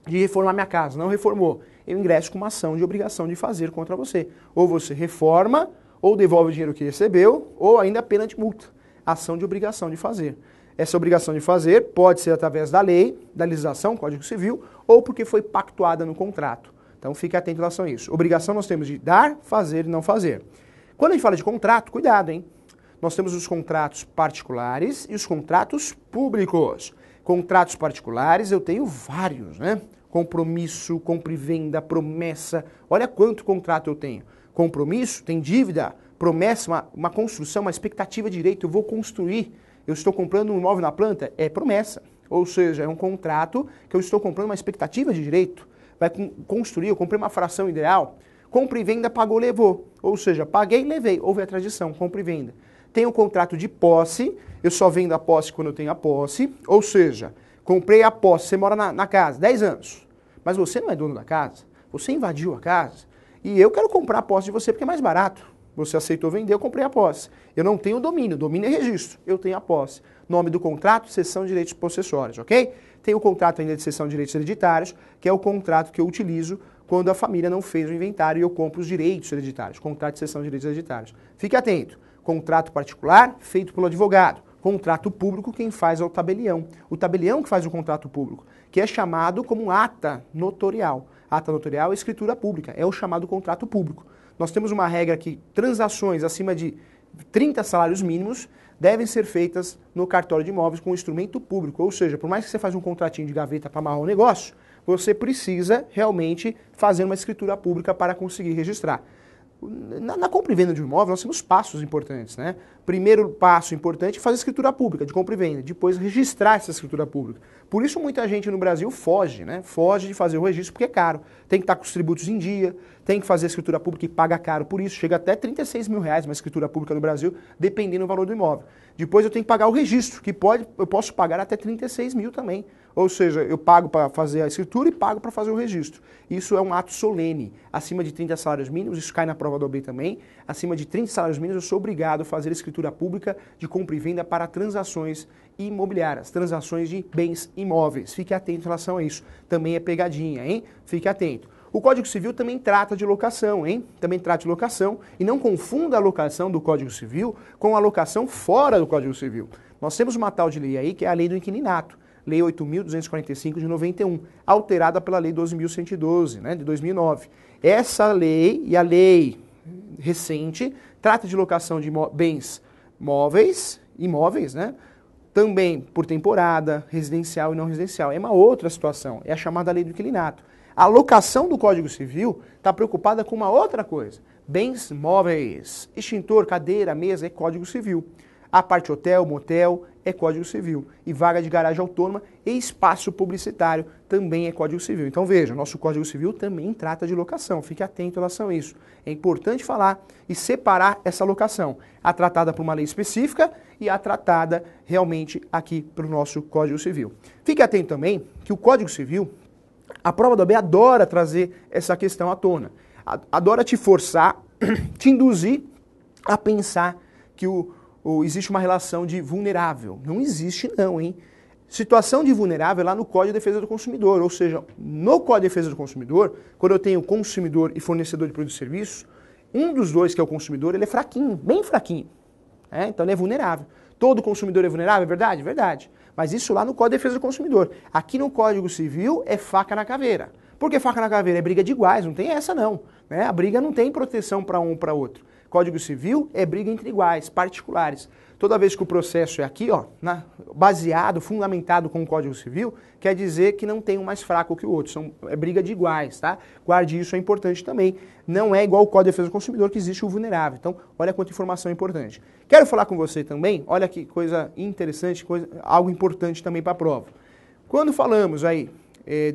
de reformar minha casa, não reformou. eu ingresso com uma ação de obrigação de fazer contra você. Ou você reforma, ou devolve o dinheiro que recebeu, ou ainda pena de multa. Ação de obrigação de fazer. Essa obrigação de fazer pode ser através da lei, da legislação, Código Civil, ou porque foi pactuada no contrato. Então fique atento em relação a isso. Obrigação nós temos de dar, fazer e não fazer. Quando a gente fala de contrato, cuidado, hein? Nós temos os contratos particulares e os contratos públicos. Contratos particulares eu tenho vários, né? Compromisso, compra e venda, promessa. Olha quanto contrato eu tenho. Compromisso, tem dívida, promessa, uma construção, uma expectativa de direito. Eu vou construir, eu estou comprando um imóvel na planta, é promessa. Ou seja, é um contrato que eu estou comprando uma expectativa de direito. Vai construir, eu comprei uma fração ideal. Compra e venda, pagou, levou. Ou seja, paguei, levei. Houve a tradição, compra e venda. Tem o contrato de posse, eu só vendo a posse quando eu tenho a posse. Ou seja, comprei a posse, você mora na casa, 10 anos. Mas você não é dono da casa, você invadiu a casa. E eu quero comprar a posse de você porque é mais barato. Você aceitou vender, eu comprei a posse. Eu não tenho domínio é registro. Eu tenho a posse. Nome do contrato, cessão de direitos possessórios, ok? Tem o contrato ainda de cessão de direitos hereditários, que é o contrato que eu utilizo quando a família não fez o inventário e eu compro os direitos hereditários. Contrato de cessão de direitos hereditários. Fique atento. Contrato particular, feito pelo advogado. Contrato público, quem faz é o tabelião. O tabelião que faz o contrato público, que é chamado como ata notorial. Ata notorial é escritura pública, é o chamado contrato público. Nós temos uma regra que transações acima de 30 salários mínimos devem ser feitas no cartório de imóveis com instrumento público. Ou seja, por mais que você faça um contratinho de gaveta para amarrar um negócio, você precisa realmente fazer uma escritura pública para conseguir registrar. Na compra e venda de um imóvel, nós temos passos importantes, né? Primeiro passo importante é fazer a escritura pública de compra e venda, depois registrar essa escritura pública. Por isso muita gente no Brasil foge, né? Foge de fazer o registro porque é caro. Tem que estar com os tributos em dia, tem que fazer a escritura pública e paga caro por isso. Chega até 36 mil reais uma escritura pública no Brasil, dependendo do valor do imóvel. Depois eu tenho que pagar o registro, que eu posso pagar até 36 mil também. Ou seja, eu pago para fazer a escritura e pago para fazer o registro. Isso é um ato solene. Acima de 30 salários mínimos, isso cai na prova da OAB também, acima de 30 salários mínimos eu sou obrigado a fazer a escritura pública de compra e venda para transações imobiliárias, transações de bens imóveis. Fique atento em relação a isso. Também é pegadinha, hein? Fique atento. O Código Civil também trata de locação, hein? Também trata de locação. E não confunda a locação do Código Civil com a locação fora do Código Civil. Nós temos uma tal de lei aí que é a lei do inquilinato. Lei 8.245 de 91, alterada pela Lei 12.112, né, de 2009. Essa lei e a lei recente trata de locação de bens imóveis, né, também por temporada, residencial e não residencial. É uma outra situação, é a chamada Lei do Inquilinato. A locação do Código Civil está preocupada com uma outra coisa. Bens móveis, extintor, cadeira, mesa, é Código Civil. A parte hotel, motel, é Código Civil. E vaga de garagem autônoma e espaço publicitário também é Código Civil. Então veja, nosso Código Civil também trata de locação. Fique atento em relação a isso. É importante falar e separar essa locação. A tratada por uma lei específica e a tratada realmente aqui para o nosso Código Civil. Fique atento também que o Código Civil, a prova da OAB adora trazer essa questão à tona. Adora te forçar, te induzir a pensar que existe uma relação de vulnerável. Não existe não, hein? Situação de vulnerável é lá no Código de Defesa do Consumidor, ou seja, no Código de Defesa do Consumidor, quando eu tenho consumidor e fornecedor de produtos e serviços, um dos dois, que é o consumidor, ele é fraquinho, bem fraquinho. Então ele é vulnerável. Todo consumidor é vulnerável, é verdade? Verdade. Mas isso lá no Código de Defesa do Consumidor. Aqui no Código Civil é faca na caveira. Por que faca na caveira? É briga de iguais, não tem essa não. Né? A briga não tem proteção para um ou para outro. Código Civil é briga entre iguais, particulares. Toda vez que o processo é aqui, ó, baseado, fundamentado com o Código Civil, quer dizer que não tem um mais fraco que o outro. É briga de iguais, tá? Guarde isso, é importante também. Não é igual o Código de Defesa do Consumidor que existe o vulnerável. Então, olha quanta informação importante. Quero falar com você também, olha que coisa interessante, algo importante também para a prova. Quando falamos aí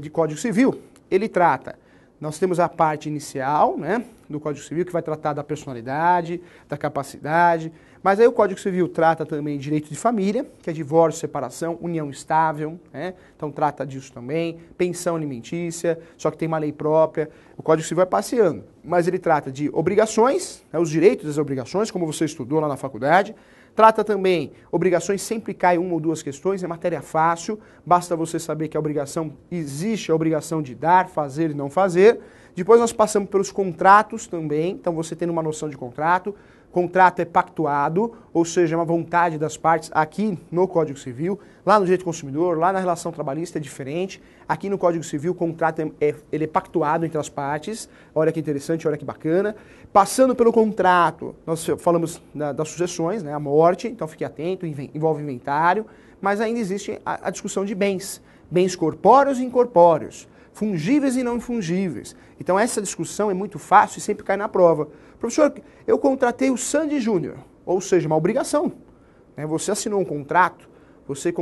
de Código Civil, ele trata... Nós temos a parte inicial, né, do Código Civil, que vai tratar da personalidade, da capacidade, Mas aí o Código Civil trata também de direito de família, que é divórcio, separação, união estável, né? Então trata disso também, pensão alimentícia, só que tem uma lei própria. O Código Civil vai passeando, mas ele trata de obrigações, né? Os direitos e as obrigações, como você estudou lá na faculdade. Trata também, obrigações sempre cai uma ou duas questões, é matéria fácil, basta você saber que a obrigação, existe a obrigação de dar, fazer e não fazer. Depois nós passamos pelos contratos também, então você tendo uma noção de contrato. Contrato é pactuado, ou seja, é uma vontade das partes aqui no Código Civil. Lá no direito do consumidor, lá na relação trabalhista é diferente. Aqui no Código Civil o contrato ele é pactuado entre as partes. Olha que interessante, olha que bacana. Passando pelo contrato, nós falamos das sucessões, né, a morte, então fique atento, envolve inventário. Mas ainda existe a discussão de bens. Bens corpóreos e incorpóreos. Fungíveis e não infungíveis. Então essa discussão é muito fácil e sempre cai na prova. Professor, eu contratei o Sandy Júnior, ou seja, uma obrigação. Você assinou um contrato, você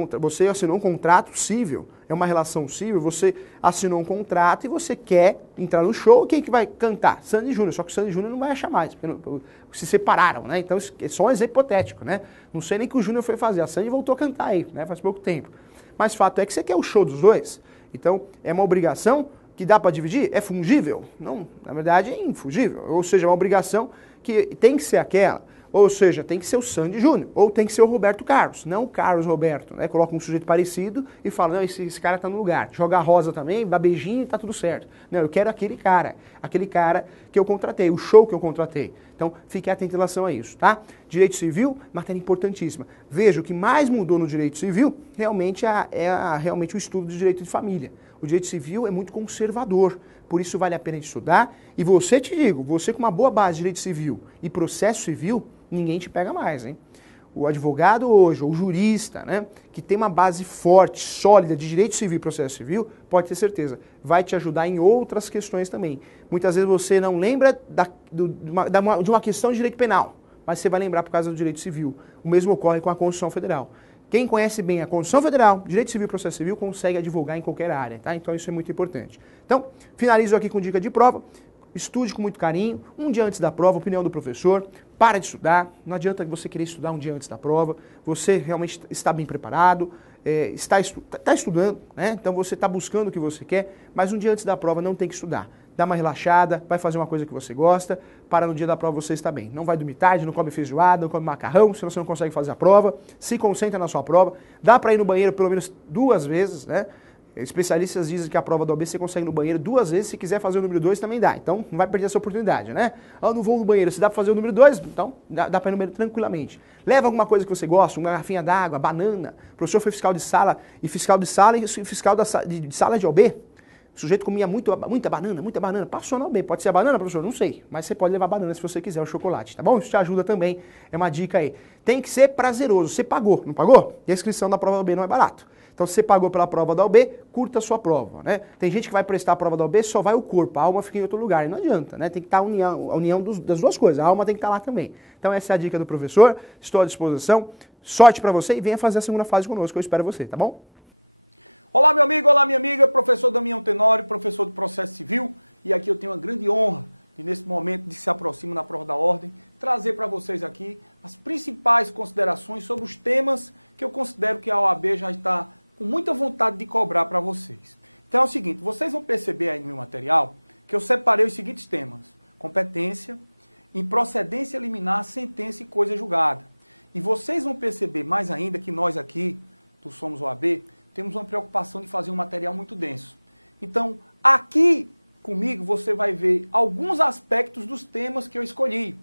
assinou um contrato civil, é uma relação civil, você assinou um contrato e você quer entrar no show, quem que vai cantar? Sandy Júnior, só que o Sandy Júnior não vai achar mais, porque se separaram, né? Então é só um exemplo hipotético, né? Não sei nem o que o Júnior foi fazer, a Sandy voltou a cantar aí, né? Faz pouco tempo. Mas fato é que você quer o show dos dois. Então, é uma obrigação que dá para dividir? É fungível? Não, na verdade é infungível. Ou seja, é uma obrigação que tem que ser aquela. Ou seja, tem que ser o Sandy Júnior. Ou tem que ser o Roberto Carlos. Não o Carlos Roberto, né? Coloca um sujeito parecido e fala, não, esse cara tá no lugar. Joga a rosa também, dá beijinho e tá tudo certo. Não, eu quero aquele cara que eu contratei, o show que eu contratei. Então, fique atento em relação a isso, tá? Direito civil, matéria importantíssima. Veja, o que mais mudou no direito civil realmente realmente o estudo do direito de família. O direito civil é muito conservador, por isso vale a pena estudar. E você, te digo, você com uma boa base de direito civil e processo civil, ninguém te pega mais, hein? O advogado hoje, ou o jurista, né, que tem uma base forte, sólida de direito civil e processo civil, pode ter certeza, vai te ajudar em outras questões também. Muitas vezes você não lembra de uma questão de direito penal, mas você vai lembrar por causa do direito civil. O mesmo ocorre com a Constituição Federal. Quem conhece bem a Constituição Federal, direito civil e processo civil, consegue advogar em qualquer área, tá? Então isso é muito importante. Então, finalizo aqui com dica de prova. Estude com muito carinho, um dia antes da prova, opinião do professor, para de estudar, não adianta você querer estudar um dia antes da prova, você realmente está bem preparado, está estudando, né? Então você está buscando o que você quer, mas um dia antes da prova não tem que estudar. Dá uma relaxada, vai fazer uma coisa que você gosta, para no dia da prova você estar bem. Não vai dormir tarde, não come feijoada, não come macarrão, senão você não consegue fazer a prova, se concentra na sua prova, dá para ir no banheiro pelo menos 2 vezes, né? Especialistas dizem que a prova da OAB você consegue ir no banheiro 2 vezes, se quiser fazer o número 2 também dá. Então não vai perder essa oportunidade, né? Eu não vou no banheiro, se dá para fazer o número 2, então dá para ir no banheiro tranquilamente. Leva alguma coisa que você gosta, uma garrafinha d'água, banana. O professor foi fiscal de sala e fiscal de sala de sala de OAB. O sujeito comia muita banana. Passou na OAB. Pode ser a banana, professor? Não sei. Mas você pode levar banana se você quiser, o chocolate, tá bom? Isso te ajuda também. É uma dica aí. Tem que ser prazeroso. Você pagou, não pagou? E a inscrição da prova da OAB não é barato. Então, se você pagou pela prova da OAB, curta a sua prova, né? Tem gente que vai prestar a prova da OAB, só vai o corpo, a alma fica em outro lugar. E não adianta, né? Tem que estar a união das duas coisas. A alma tem que estar lá também. Então, essa é a dica do professor. Estou à disposição. Sorte para você e venha fazer a segunda fase conosco. Eu espero você, tá bom? Olá, meu amigo, olá, minha amiga, professor Damião Tenório, professor de Processo Civil, e aqui eu tenho a grande honra de, nesse momento de se aproxima na prova da ordem, trazer para vocês aqui as principais considerações sobre os temas que eu considero que a OAB já está com muita vontade de cobrar para vocês. Então é o seguinte, vocês vão perceber aí no meu material que eu separei os seguintes temas: competência, improcedência liminar, sentença e coisa julgada. E vocês vão perceber mais ainda que nós aqui, do Somos OAB, temos uma preocupação de fazer um material muito denso. Então, aqui comigo você vai ver alguns aspectos dos temas que eu escolhi,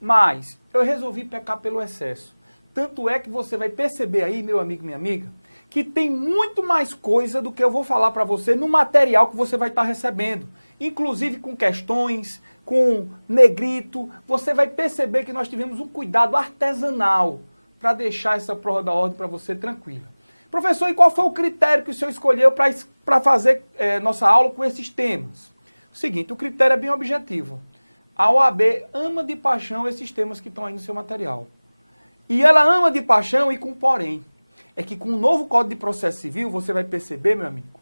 mas eu resolvi pecar pelo excesso. Tanto é que você vai perceber aí, meu amigo, minha amiga, que tem muito mais coisa do que eu vou falar para você no material que você vai estar recebendo. Inclusive com questões, com negrito, você vai perceber que nós tivemos um cuidado artesanal para deixar essa prova da ordem para você tranquila. Professor, e qual foi o critério que o senhor escolheu para fazer nossa aula com esses temas? O seguinte, o critério é bem objetivo. A OAB ama de paixão esses temas que estão aí no seu material. E ela ama de paixão e com porém. É que com o novo Código de Processo Civil, você vai perceber, meu amigo,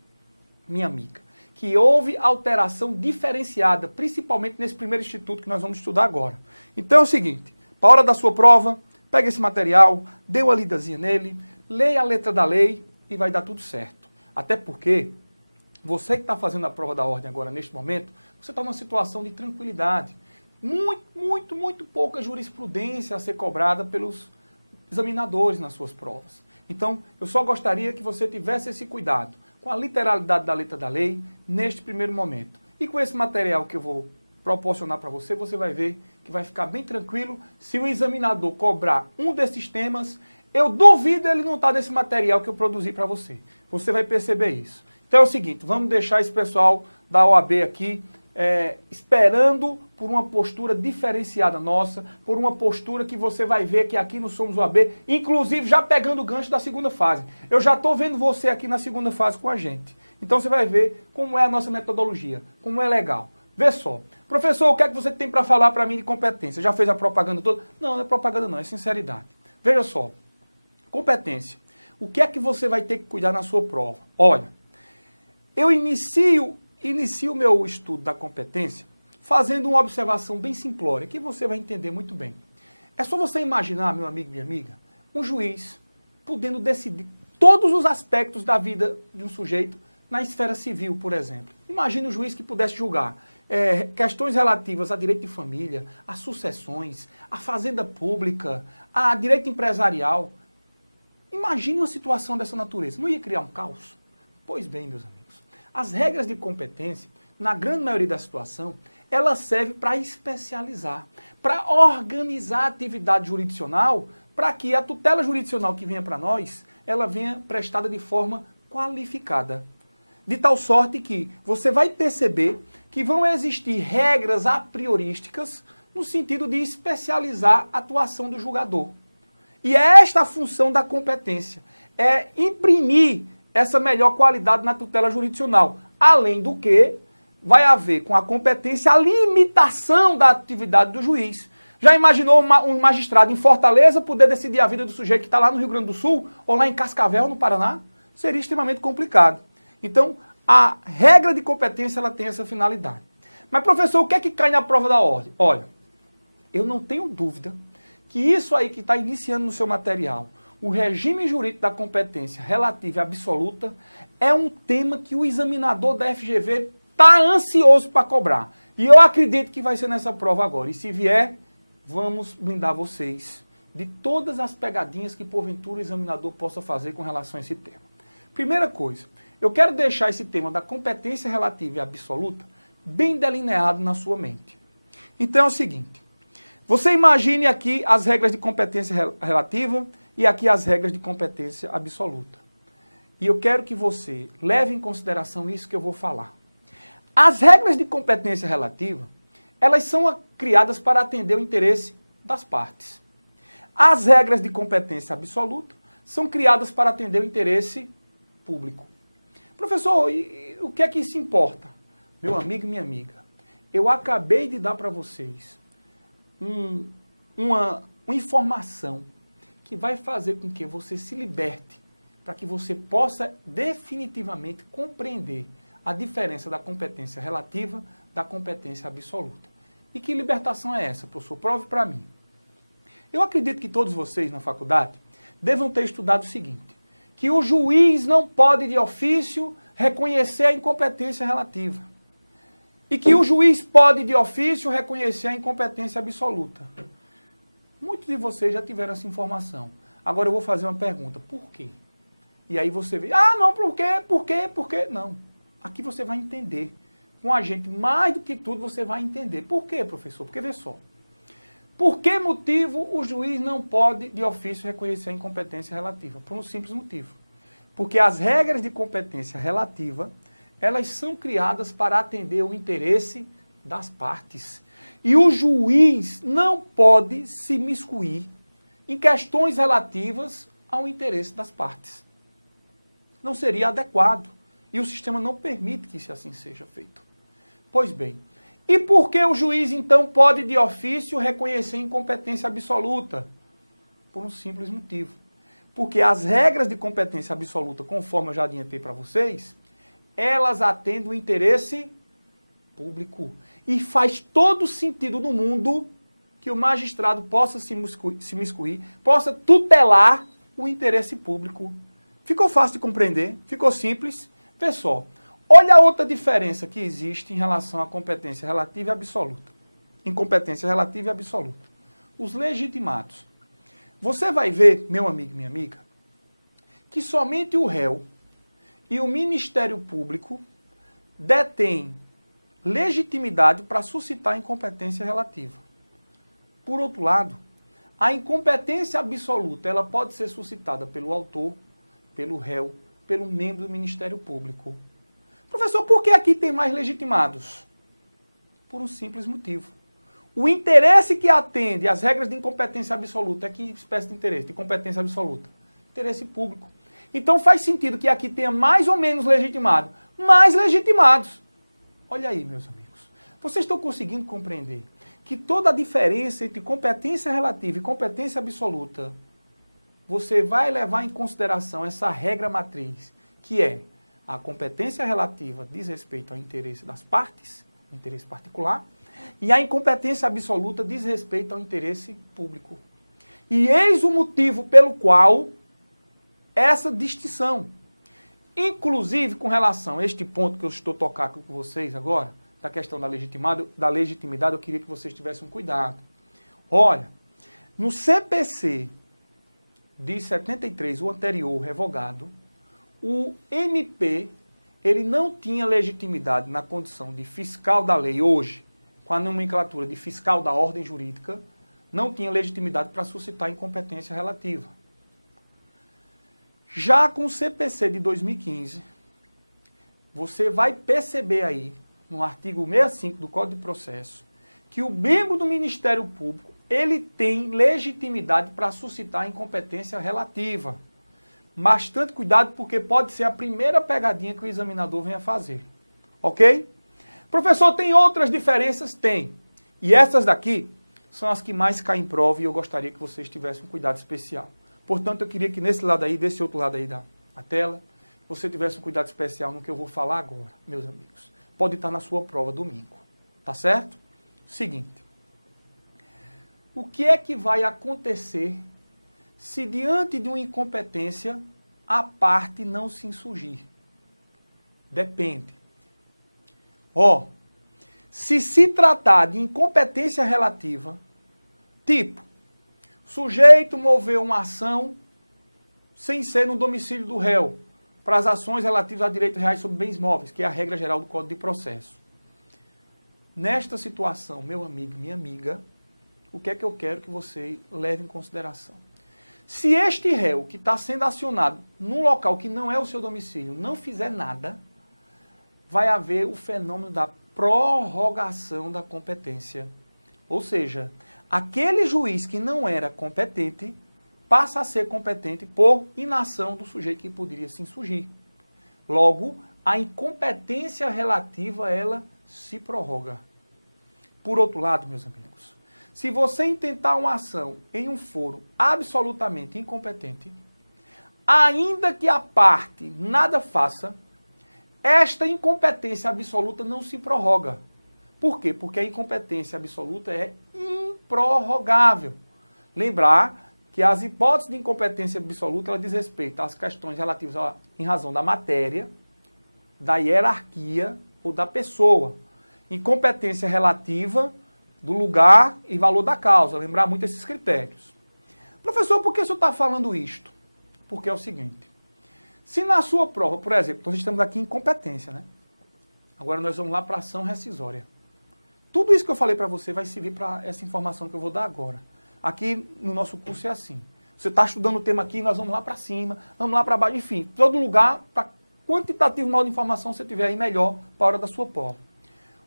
minha amiga, que houve alteração diferenciada, principalmente nesse primeiro instituto que nós vamos estudar agora. Então é o seguinte, para a hora da sua prova, pega esse material, dê uma lidazinha nele, leia a letra da lei e vai dar tudo certo. Até porque você que está fazendo a prova da ordem agora, neste momento, você está numa situação de tranquilidade. Muito pouca jurisprudência a ser cobrada pelos examinadores nas suas provas. Então, eu só gostaria que você tivesse esse cuidado com a literalidade da letra da lei neste primeiro momento. E com esse material que eu vou proporcionar para você, você vai ver que vai ficar bem tranquilo. Se o examinador cobrar um desses temas, eu duvido ele não estar nesse material que eu produzi para você. Você vai perceber isso. Então é o seguinte, vamos deixar esse pessoal da OAB aqui esperando por uma postura diferenciada nossa, por uma postura que você vai ver que aqui no Somos OAB, inclusive já pegando o gancho da segunda fase. Eu já estou vendo você aqui na segunda fase com a gente. Então você vai ver como é a nossa metodologia, como é legal. Vê só. Professor, o que é que você tem para falar para mim de competência? Já fez a propaganda toda? Não, não é propaganda não, é sinceridade. Veja só. Competência. O que é que você vai ter que cuidar na sua prova? Olha, eu inicio o meu estudo da competência fazendo uma observação bem simplória, que você vai entender muito bem. É só você imaginar, meu amigo e minha amiga, um juiz podendo decidir todos os aspectos da vida de um sujeito na esfera civil, por exemplo. Imagine um juiz que pudesse julgar questões relativas a direito de família, a sucessões, a fazenda pública, a direito empresarial. Imagine uma situação dessa natureza. Não ia criar um caos? Pois bem, meus amigos, as regras de competência, na grande maioria da situação, elas servem para especializar, para organizar a atividade jurisdicional, para que a tutela jurisdicional que venha para nós, ela venha prestada de forma qualificada. De tal sorte que você vai perceber que vão existir regras a priorísticas no sentido de especializar a atuação do julgador. E é esta a função da competência, é imprimir essa melhor qualidade na tutela jurisdicional. Além do que, vai haver com a competência a limitação da atividade do juiz. Já imaginou um magistrado em Fortaleza poder decidir a vida do sujeito que está lá no Rio Grande do Sul ou lá em Cascavel, no Paraná? Seria extremamente complicado. Então, a regra de competência ela tem essa finalidade. Mas, professor, o que é que cai na prova da ordem? Olha, eu não tenho dúvida que isso aí que está iniciando no seu material, o regime jurídico da competência relativa e absoluta, é um tema que o examinador da FGV está ansioso para cobrar. E eu acredito que vai ser nessa prova agora. E se vier, vamos blindar vocês de todas as pegadinhas que porventura o examinador possa fazer com relação a esse tema. Primeira coisa, eu quero deixar esse tema da competência relativa e absoluta bem delineado na sua mente. Então é o seguinte, você imagine aqui as regras de competência relativa e aqui as regras de competência absoluta. E eu quero que você leve em consideração isso que eu vou falar. As regras de competência relativa, elas são criadas para atender o interesse das partes. As regras de competência absoluta são criadas para atender o interesse público. Professor, e o que é que isso importa? Meu amigo e minha amiga, eu acabei de dar para vocês uma informação que vai fazer com que você se liberte, para que você possa definitivamente compreender a diferença da competência relativa da competência absoluta. E que libertação é essa, professor? Prove para mim. Eu acredito que todos vocês na faculdade devam ter estudado o seguinte, que o juiz não pode de ofício reconhecer a incompetência relativa. E que o juiz pode de ofício reconhecer a incompetência absoluta. Muitos de vocês já tiveram essa informação. Agora eu vou fazer uma pergunta. Por quê? E aí você vê, não, por quê? Por quê? Por quê? Não. Aqui você vai entender. Com a gente, mais do que tudo, você vai entender. Por quê, professor? Porque vê só. Por que motivo o juiz não pode, de ofício, reconhecer a incompetência relativa? Por um simples motivo. Porque as regras de competência relativa, elas são criadas para atender o interesse das partes. E o juiz não pode se miscuir em questões relativas ao interesse das partes. Não seria adequado. E o sistema não permite que isso assim seja feito. Pois bem, e por que o juiz, então, pode, de ofício, reconhecer incompetência absoluta? Por um simples motivo. Porque as regras de competência absoluta, conforme eu já adiantei para vocês, elas atendem o interesse público. E faz todo sentido no mundo que o magistrado possa se miscuir, possa tutelar o interesse público. Ficou fácil de compreender? Ficou simples? Vê só. Olha a outra diferença que existe em relação à competência relativa e absoluta. Incompetência relativa e absoluta. Os legitimados. Você vai ver, meu amigo e minha amiga, que somente o réu e o Ministério Público detêm legitimidade para suscitar a incompetência relativa. Por outro lado, a incompetência absoluta ela pode ser suscitada pelo autor, pelo réu, pelo membro do Ministério Público. Professor, por que aqui tem mais legitimados? Por um simples motivo. O interesse que atende às regras de incompetência absoluta é que espécie de interesse? De competência absoluta. Interesse público. Então faz sentido que aqui tenha mais ou menos legitimado. Mais legitimados. Olha aí, meus amigos. Vocês estão conseguindo compreender que toda a diferença entre competência relativa e competência absoluta, você vai levar em consideração essa regra matriz, que é a competência relativa diz respeito ao interesse das partes, o interesse particular, e a incompetência absoluta diz respeito ao interesse público. E eis o motivo pelo qual essa distinção. Inclusive, com relação a este ponto que eu estou tocando com vocês agora, da questão da legitimidade, eu queria que vocês tivessem um cuidado. Olha, no CPC de 73, o anterior revogado, o MP, ele não tinha legitimidade na condição de fiscal da lei hoje, com a nomenclatura de fiscal da ordem jurídica, não tinha legitimidade para suscitar incompetência relativa. Já com o CPC de 2015, você vai perceber aí, no artigo 65 do Código de Processo, que o membro do Ministério Público, ele tem legitimidade para suscitar incompetência relativa. Bastante cuidado, porque pode ser a primeira pegadinha que o examinador venha fazer. Ok? Professor, tem outras diferenças? Tem. E essas daqui são as que mais caem em prova e eu gostaria que vocês tivessem um cuidado especial. Portanto, eu queria que nesse lado aí, desse outro lado aí da tela, você tivesse um cuidado especial no que eu vou falar agora, meus amigos. Pode estar na sua prova domingo. Tá certo? Seguinte. O que é que vai acontecer se diante de uma incompetência a parte não se insurgir? Depende. Se tratar de incompetência relativa, tipo, sujeito moveu uma ação sem ser no domicílio do réu, para as ações relativas a direitos reais sobre bens móveis, que é a regra geral do Código de Processo. Nesta situação, meu amigo, minha amiga, o que é que eu quero que você leve em consideração? Se este réu que está sendo acionado num local que não é o seu domicílio não fizer nada, vai haver o fenômeno da prorrogação da competência. Ou seja, aquele juiz que não era competente passa a ser competente por inação do sujeito que poderia se insurgir. Logo, a incompetência relativa, ela se prorroga. Por outro lado, meus amigos, se você intentar uma ação em um foro absolutamente incompetente, ainda que a parte nada faça, esta incompetência absoluta não se prorroga. Por quê? Porque a incompetência absoluta é improrrogável. Lembrar que as hipóteses de incompetência absoluta ela diz respeito às questões relativas em razão da matéria, da hierarquia ou da pessoa. Incompetência relativa do lugar e valor da causa. Lembrar muito esses critérios. Professor, por que o senhor está falando isto? Porque é o seguinte. Se na sua prova, por exemplo, nós estamos aqui em competência, né? Agora nós vamos lá para a ação rescisória. Tudo isso que eu falei para você vai servir para essa informação que eu vou dar agora. Aqui no nosso curso é assim. Você está estudando o tema aqui, nós vamos lá para cima, vamos lá para baixo, enfim. Todo lugar, para quantitativo maior de informação você tiver aí, melhor para a hora da sua prova.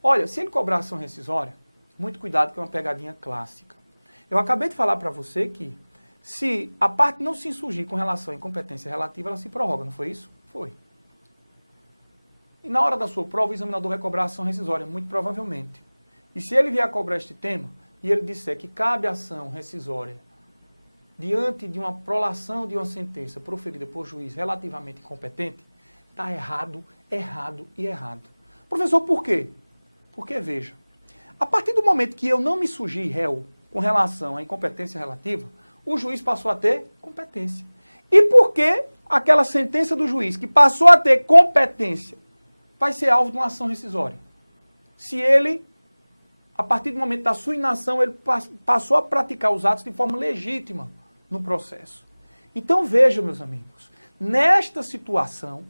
Olha, se ele cobrar ação rescisória, muito cuidado que é uma pegadinha clássica. Eu acabei de falar para você que se a parte não se insurgir com relação à incompetência relativa, ela se prorroga, não foi isso? Foi. E na hora da sua prova, o examinador vai cobrar ação rescisória, muito provavelmente. E se ele vier a cobrar este tema, e ele disser que cabe ação rescisória diante de uma prolação de uma sentença proferida por juiz relativamente incompetente, está errado, errado e errado. Professor, por quê? Porque, veja, a partir do momento que eu não me surgi réu, com relação à incompetência relativa, o juiz passou a ter competência. E por que aquela sentença do juiz que passou a ter competência vai ser alvo de uma ação rescisória? Se ele, a partir do momento da sua inação, ele passou a praticar os atos de forma legítima no processo. Então vejam, meus amigos, nesta situação,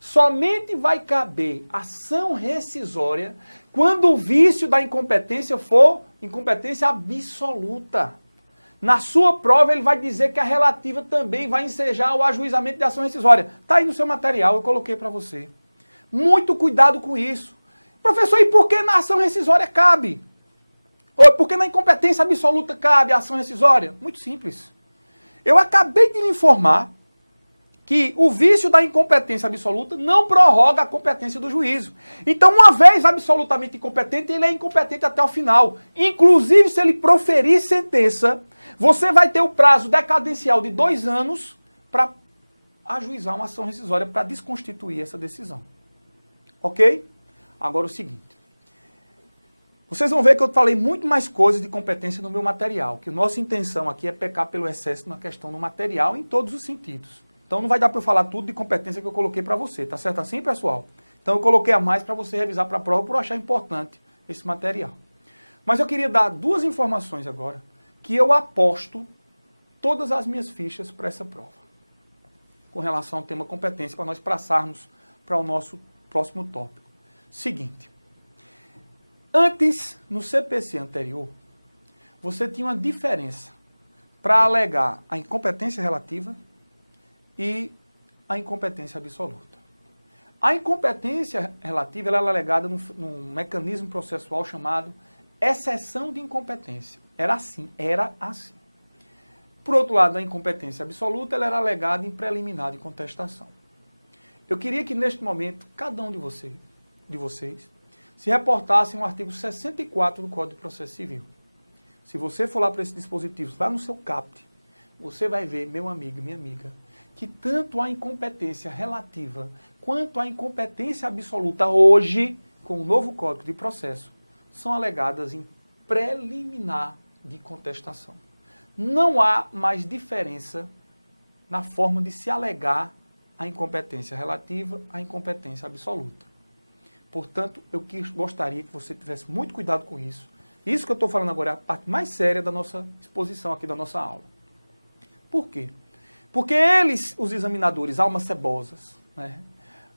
somente vai caber ação rescisória quando o vício da incompetência for incompetência absoluta. Na sua prova, ele vai dizer que a relativa também vai ensejar o ajuizamento de ação rescisória. Está aí no seu material, eu coloquei para você. Muito cuidado com isso. Professor, e por que na ação rescisória cabe? Ou por que na incompetência absoluta cabe a ação rescisória? Muito simples. Eu acabei de lhe informar que o vício da incompetência absoluta não prorroga a competência do juízo. Então, uma vez absolutamente incompetente, ele é incompetente até o final. Inclusive, se ele proferir sentença, você vai ter o prazo decadencial de 2 anos para ajuizar uma ação rescisória para desconstituir essa decisão. Ok? Agora o seguinte. Vocês vão ver que eu falei muito mais coisas de competência no meu material, que a nossa intenção aqui é pecar pelo excesso na questão do material em todos os sentidos. Então não vai dar para eu falar tudo de competência que eu coloquei para você, tá certo assim, pessoal? Então eu coloquei a mais para você revisar para a prova por achar importante esse material. Mas eu queria dar 2 informações agora, que eu aposto todas as minhas fichas para essa prova, com relação ao tema competência, para nós passarmos para o nosso próximo tópico. Seguinte, antes, no CPC anterior, você tinha uma diferença para alegar a incompetência relativa e a incompetência absoluta. A incompetência relativa ela é alegada num mecanismo processual chamado exceção de incompetência. Era assim. Por outro lado, a incompetência absoluta ela era alegada em preliminar de contestação. Eu queria que neste momento, cada um de vocês se reportassem ao artigo 64 do Código de Processo Civil. Se você for lá para esse dispositivo, lá no seu CAPT, você vai ver, meu amigo e minha amiga, que tanto a incompetência relativa quanto a incompetência absoluta hoje, com o novo Código de Processo, são alegadas em preliminar de contestação. Não há mais diferença na forma de se alegar a incompetência relativa à incompetência absoluta. Portanto, eu gostaria que você tivesse muito cuidado com isso. Isso que eu estou falando agora é a parte mais séria da nossa exposição aqui, da nossa aula. Por quê? Porque eles, os examinadores, almas cebosas, né,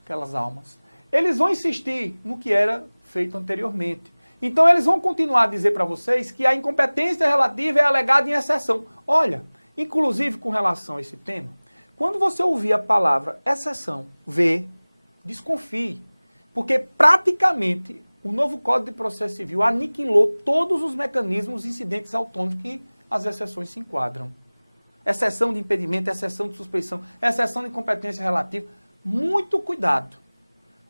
aquelas almas, eles vão insistir no que era feito anteriormente. Então, eles vão continuar a dizer para vocês que a incompetência relativa é alegada em exceção. Olha, inclusive com relação a esse tema, quando você ouvir a palavra exceção, desconfie. Porque praticamente o novo Código de Processo Civil aniquilou todos os mecanismos incidentes autônomos que as exceções se enquadram. Exceção de impedimento, exceção de suspeição, exceção de incompetência relativa. Muito cuidado.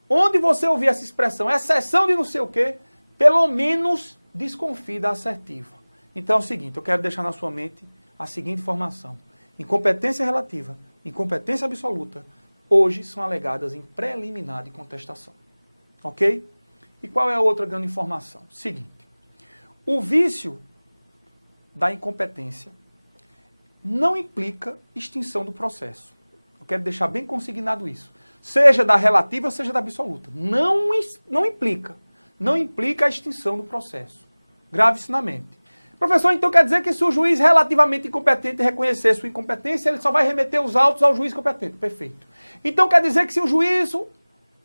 Onde você ouvir essa expressão, exceção de não sei o quê, pelo menos desconfie da assertiva. Então é o seguinte, eu quero deixar na sua mente a seguinte informação. Incompetência relativa, incompetência absoluta, hoje são alegadas em preliminar de contestação. Ok? E qual é a outra grande informação? Seguinte, o vício da incompetência não implica extinção do processo. Eu quero deixar bem consignado isso. Seja da relativa, seja da absoluta. Não implica. Não implica a extinção do processo. Grave isso na mente. Professor, então quer dizer que se o juiz relativamente incompetente reconhecer sua incompetência, ele só vai remeter os autos ao juiz competente. Perfeito. Então quer dizer que se o juiz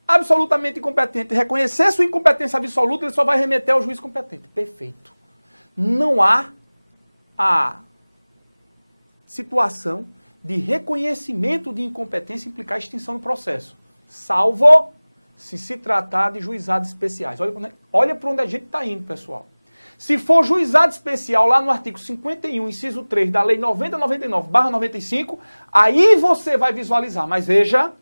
absolutamente incompetente reconhecer sua incompetência absoluta, ele só vai remeter ao juiz competente. Perfeito. Não há a situação de reconhecimento de incompetência implicar extinção do processo, salvo se tratar de juizados especiais. Olha para onde a gente está indo, pessoal. Se for juizado especial lá no artigo 51, inciso 3 da Lei 9099/95, aí você vai visualizar. Mas veja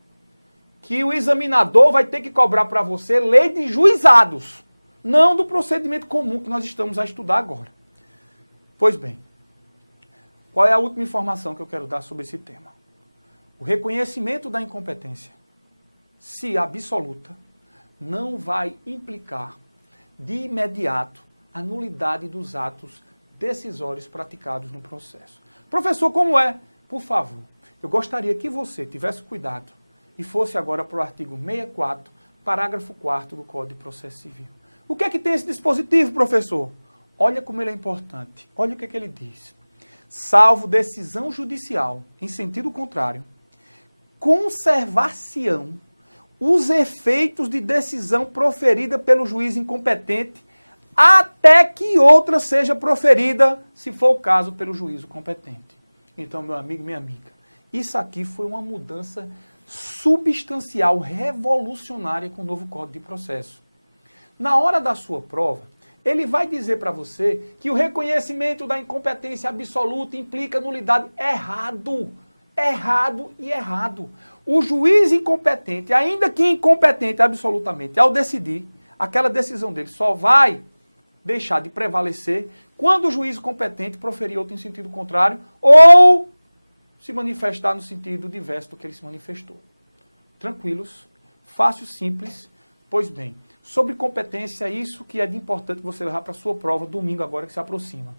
que o examinador vai ter que cobrar para você lei de juizados, não do procedimento comum que nós estamos a estudar agora. Pois bem, qual é a última informação que eu quero dar sobre esse tema? O reconhecimento da incompetência, se absoluta, não vai implicar de imediato a nulidade dos atos decisórios praticados no processo. Professor, como é? Por favor, eu gostaria que você tivesse cuidado e fosse agora para o artigo 64, parágrafo 4º do Código de Processo Civil. O que é que tem esse dispositivo, professor? Olha como ele é importante. Olha o que é que ele diz. Salvo decisão judicial em sentido contrário, conservar-se-ão os efeitos de decisão proferida pelo juiz incompetente até que outra seja proferida, se for o caso, pelo juízo competente. Então, meu amigo, minha amiga, isso aqui foi uma mudança substancial, revolucionária com o novo Código de Processo. Na hora da sua prova, ele vai dizer para você que o reconhecimento da incompetência absoluta implica nulidade. Errado. Errado e errado. O juiz incompetente, ainda que incompetente absolutamente, ao decidir, aquela decisão dele só vai deixar de prevalecer quando o juiz competente proferir outra em sentido contrário ou se manifestar no sentido diverso do que ele se manifestou. Tranquilos, fácil, simples. Pois bem, sobre competência, isso que é de importante você levar para a sua prova domingo agora que se aproxima.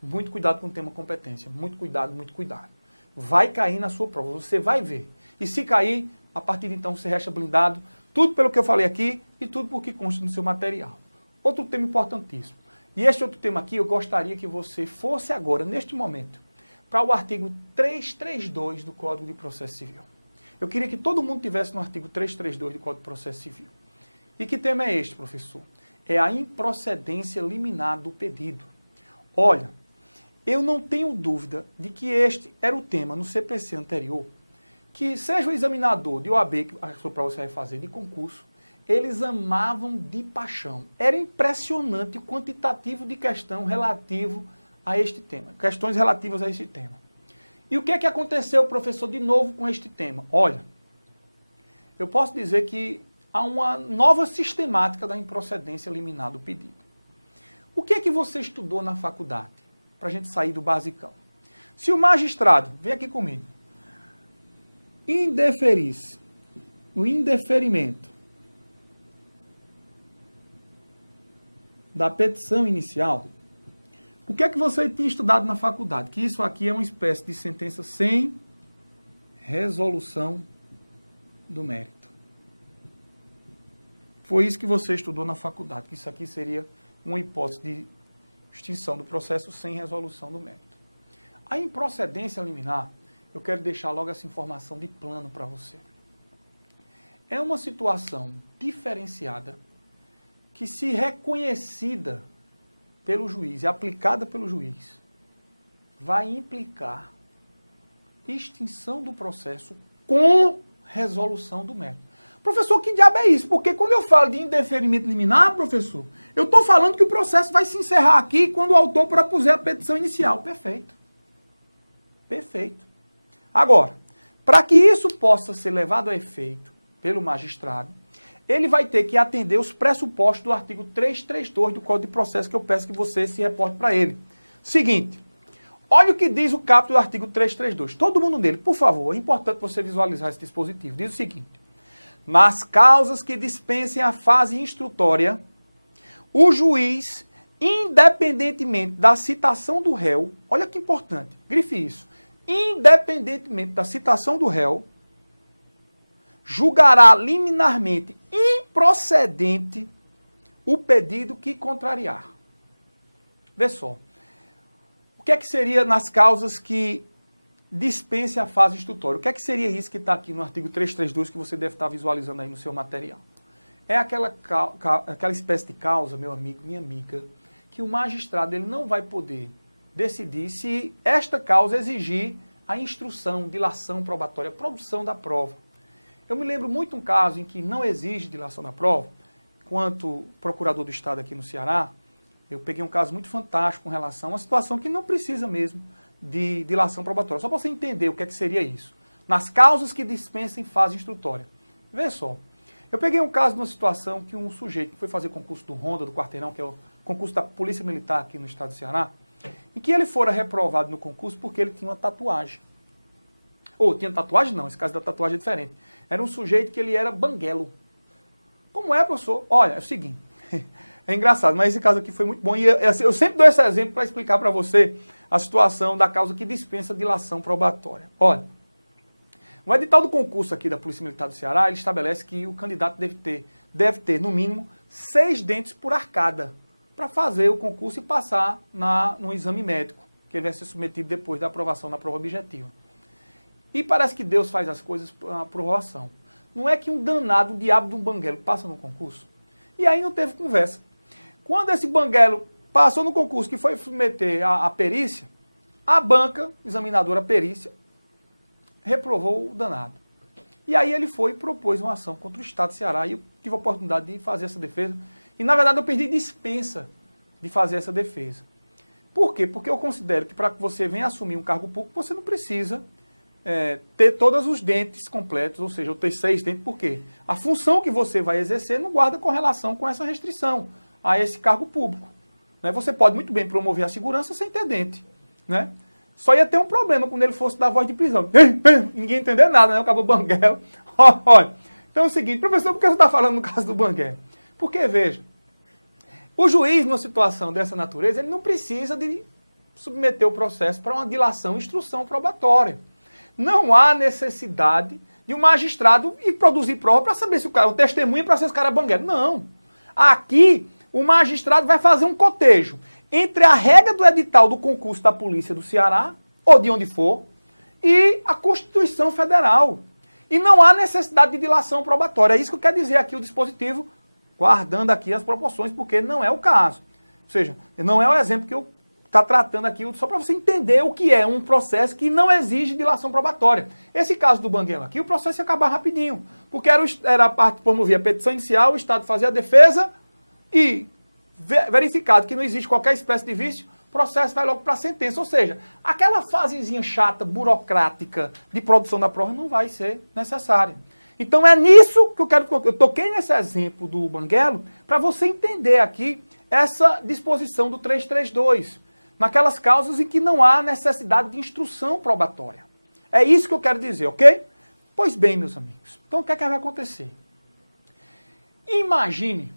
Muito cuidado com o tema competência. Muito cuidado, muito cuidado. Vai cair na sua prova, você vai ver. E se cair, a partir de então você resta blindado, tudo pelo que eu falei aqui e tudo por que consta no seu material. Outro tema importantíssimo. E este outro tema aqui, eu gostaria que você fosse agora, neste momento, para o artigo 332 do Código de Processo Civil. Eu queria que todo mundo tivesse no artigo 332 do Código de Processo Civil. E que tema é este, professor? É a improcedência liminar do pedido. Olha, eu não tenho dúvida de que este era o tema no CPC anterior, que seja o examinador de OAB, que a sua prova você vai fazer, de concurso, eles amavam de paixão. Era impressionante o quantitativo de questão relativo a este tema, questões relativas a este tema. E o que é que aconteceu, professor, de novo com este tema? Olha, eu posso dizer que há uma nova sistemática da improcedência liminar do pedido. O que é que você estudou na faculdade? Para a gente sair do basicão. Se o magistrado, vem aqui comigo, indeferisse o indeferimento da petição inicial, o que é que você tinha estudado na faculdade? Que isso aqui é uma espécie de sentença sem resolução do mérito. Foi isso que você estudou na faculdade, que isso aqui seria uma hipótese de extinção do processo sem resolução do mérito. A improcedência liminar, eu quero deixar logo essa informação de plano para você. É uma situação diferenciada que, se reconhecida pelo juiz e aplicada pelo juiz, vai implicar extinção do processo com resolução do mérito. Professor, que diabo é isso? Porque quando eu falo de indeferimento liminar, professor, eu estou falando que o processo vai se encerrar aqui quando o autor propuser a petição inicial. Perfeito. Perfeito. Agora, para que isso possa ser levado a efeito pelo magistrado, ele vai ter que atender os pressupostos do artigo 332 do Código de Processo, que eu peço que você se reporte para ele. Seguinte, olha o que diz o caput do artigo 332. Todo mundo nele, por favor, é importante você visualizar esse dispositivo. Diz o seguinte: nas causas que dispensem a fase instrutória, o juiz, independentemente da citação do réu, olha que importante, grife isso, independentemente da citação do réu, julgará liminarmente improcedente o pedido que contrariar. Vê só. O que é que seria nas causas que dispensem a fase instrutória? O que é que seria isso que está aqui no artigo 332 que você deve estar visualizando aí no seu material? É aquela espécie de causa, meu amigo, minha amiga, que o magistrado ele não vai poder decidir se esta causa exigir a instrução, dilação probatória, produção da prova. Eu me lembro muito um caso em que não exige dilação da prova. Enquanto procurador do Estado aqui no Ceará, eu peguei um caso muito fantástico com relação a uma situação que não precisa mesmo de dilação probatória. Só para você entender o que é que seria isso. Nas causas que dispensem fase instrutória. Vê só. Eu peguei um caso de uma situação que um sujeito que foi fazer concurso do Ronda, do Quarteirão, que é o concurso da Polícia Militar aqui no Estado do Ceará, em que ele fora reprovado no concurso porque ele tinha uma tatuagem. Ou tinha tatuagem não, esse caso da tatuagem é diferente. Era um sujeito que ele era banguelo. Como é, professor? Olha, é o seguinte, É engraçado, mas esse caso aqui foi muito bom. E eu sempre dou esse exemplo para explicar para você a situação da causa que dispensa dilação probatória. Olha, o edital do concurso aqui da Polícia Militar do Ceará, ele estabelece que o candidato deve ter no mínimo 6 dentes por arcada para fazer o concurso e passar no exame médico, que ele vai ser submetido depois da aprovação da prova objetiva. E parece que Deus faz as coisas por aprovação. Não é que um danado, um diabo de um banguelo passa no concurso? E aí não teve conversa. Quando esse banguelo passou no concurso, que foi submeter a perícia, a banca, examinadora perícia, reprovou o danado. E aí ele foi e propôs uma ação contra o Estado do Ceará, e eu tive a oportunidade de fazer essa defesa. E, na verdade, eu pedi dispensa de fazer essa defesa. Por quê? Porque eu considero que para que você venha assumir um cargo público, você não precisa ter todos os dentes completos, ou seja, eu ter 6 dentes, por quê? A função que você vai exercer não guarda correlação com essa restrição a esse cargo público. Né? Você pode muito bem promover a segurança sem ter dente. Né? Só ia ter um problema quando ele fosse dar voz de prisão. Ninguém entender nada, né? O cabo banguelo. Olha. Então é o seguinte, professor, por que você está falando no caso do banguelo? Porque, veja, o juiz, numa situação dessa natureza, ele não precisa de submeter o processo para uma dilação e instrução probatória. Não há necessidade de um magistrado ir produzir prova para saber se o cara, o testemunho para ser esse cara banguelo. Não. Aqui, o magistrado vai fazer um cotejo entre a regra do edital do concurso da Polícia do Ceará, ou de onde for, e a Constituição Federal. E não há necessidade de dilação probatória. É isso que quer dizer aqui o dispositivo, guardando aqui as proporções, porque não é o caso. Ou seja, não é o exemplo que eu está tratando aqui, só para você entender o que é um processo que não exige dilação probatória. Esse caso do banguelo aqui, o processo ia acabar rapidinho, porque era a parte que promovia a petição inicial, o Estado fazia a defesa e, verificado que não existe qualquer espécie de vício, o processo vai logo para a sentença. Ou seja, aquela fasezinha chata, burocrática de produção da prova não vai ser necessária. Então é nisso que eu toquei nesse exemplo do banguelo, para você entender aqui essa disposição do 332, naquelas causas em que não há necessidade de instrução probatória. É isso que eu quero dizer, ok? Pois bem, meus amigos, então o que é que vai acontecer? Imagine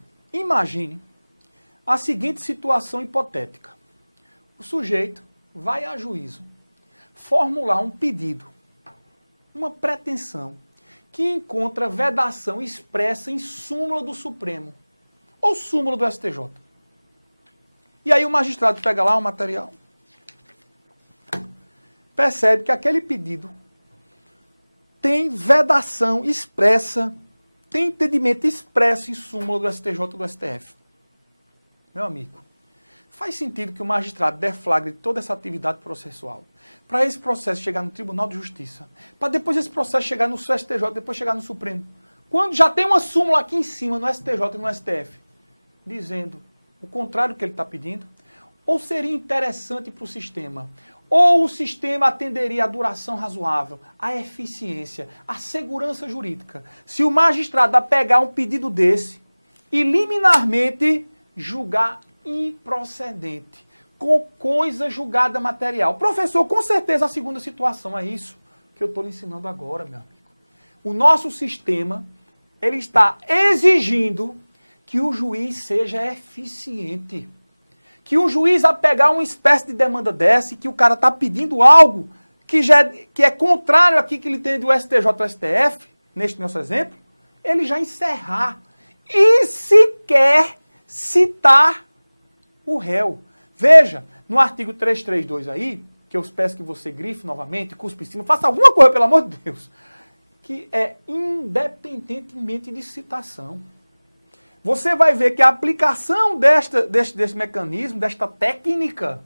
a seguinte situação hipotética. O sujeito vai a juízo formular um pedido, uma pretensão, que encontra vedação expressa em súmula do Supremo ou súmula do STJ. E aí o magistrado pega lá o material, percebe que aquele pedido tem vedação expressa, tem entendimento expresso em súmula do STJ ou do STF. Meu amigo, faz sentido que o magistrado deflagre toda essa atividade processual para esse processo chegar no Tribunal de Justiça, para depois esse processo chegar no STJ, depois chegar no Supremo, quando já tem uma súmula aqui em cima, no STJ e no STF, dizendo o contrário do que ele está pedindo? Ou seria interessante para o sistema? Ou o sistema atenderia à duração razoável, à eficiência, à segurança jurídica, se o magistrado a pegar um pedido desse e liminarmente julgar improcedente, com coisa julgada material? Professor, com certeza a segunda situação é isso que eu estou lhe ensinando agora, meu amigo. O nosso sistema, ele está exigindo que o juiz seja eficiente. Que o juiz, a pegar uma espécie de demanda dessa, e que o cara está pedindo algo que é contrário aqui que ele tem do STJ ou STF, neste nosso exemplo, ele já encerrar e sequer citar o réu. Veja, no artigo 332 aí, que eu peço que você grife novamente, cuspe em cima, faça alguma coisa, pelo amor de Deus, que é independentemente de citação. Você vai ver que a aplicação desse mecanismo, desta técnica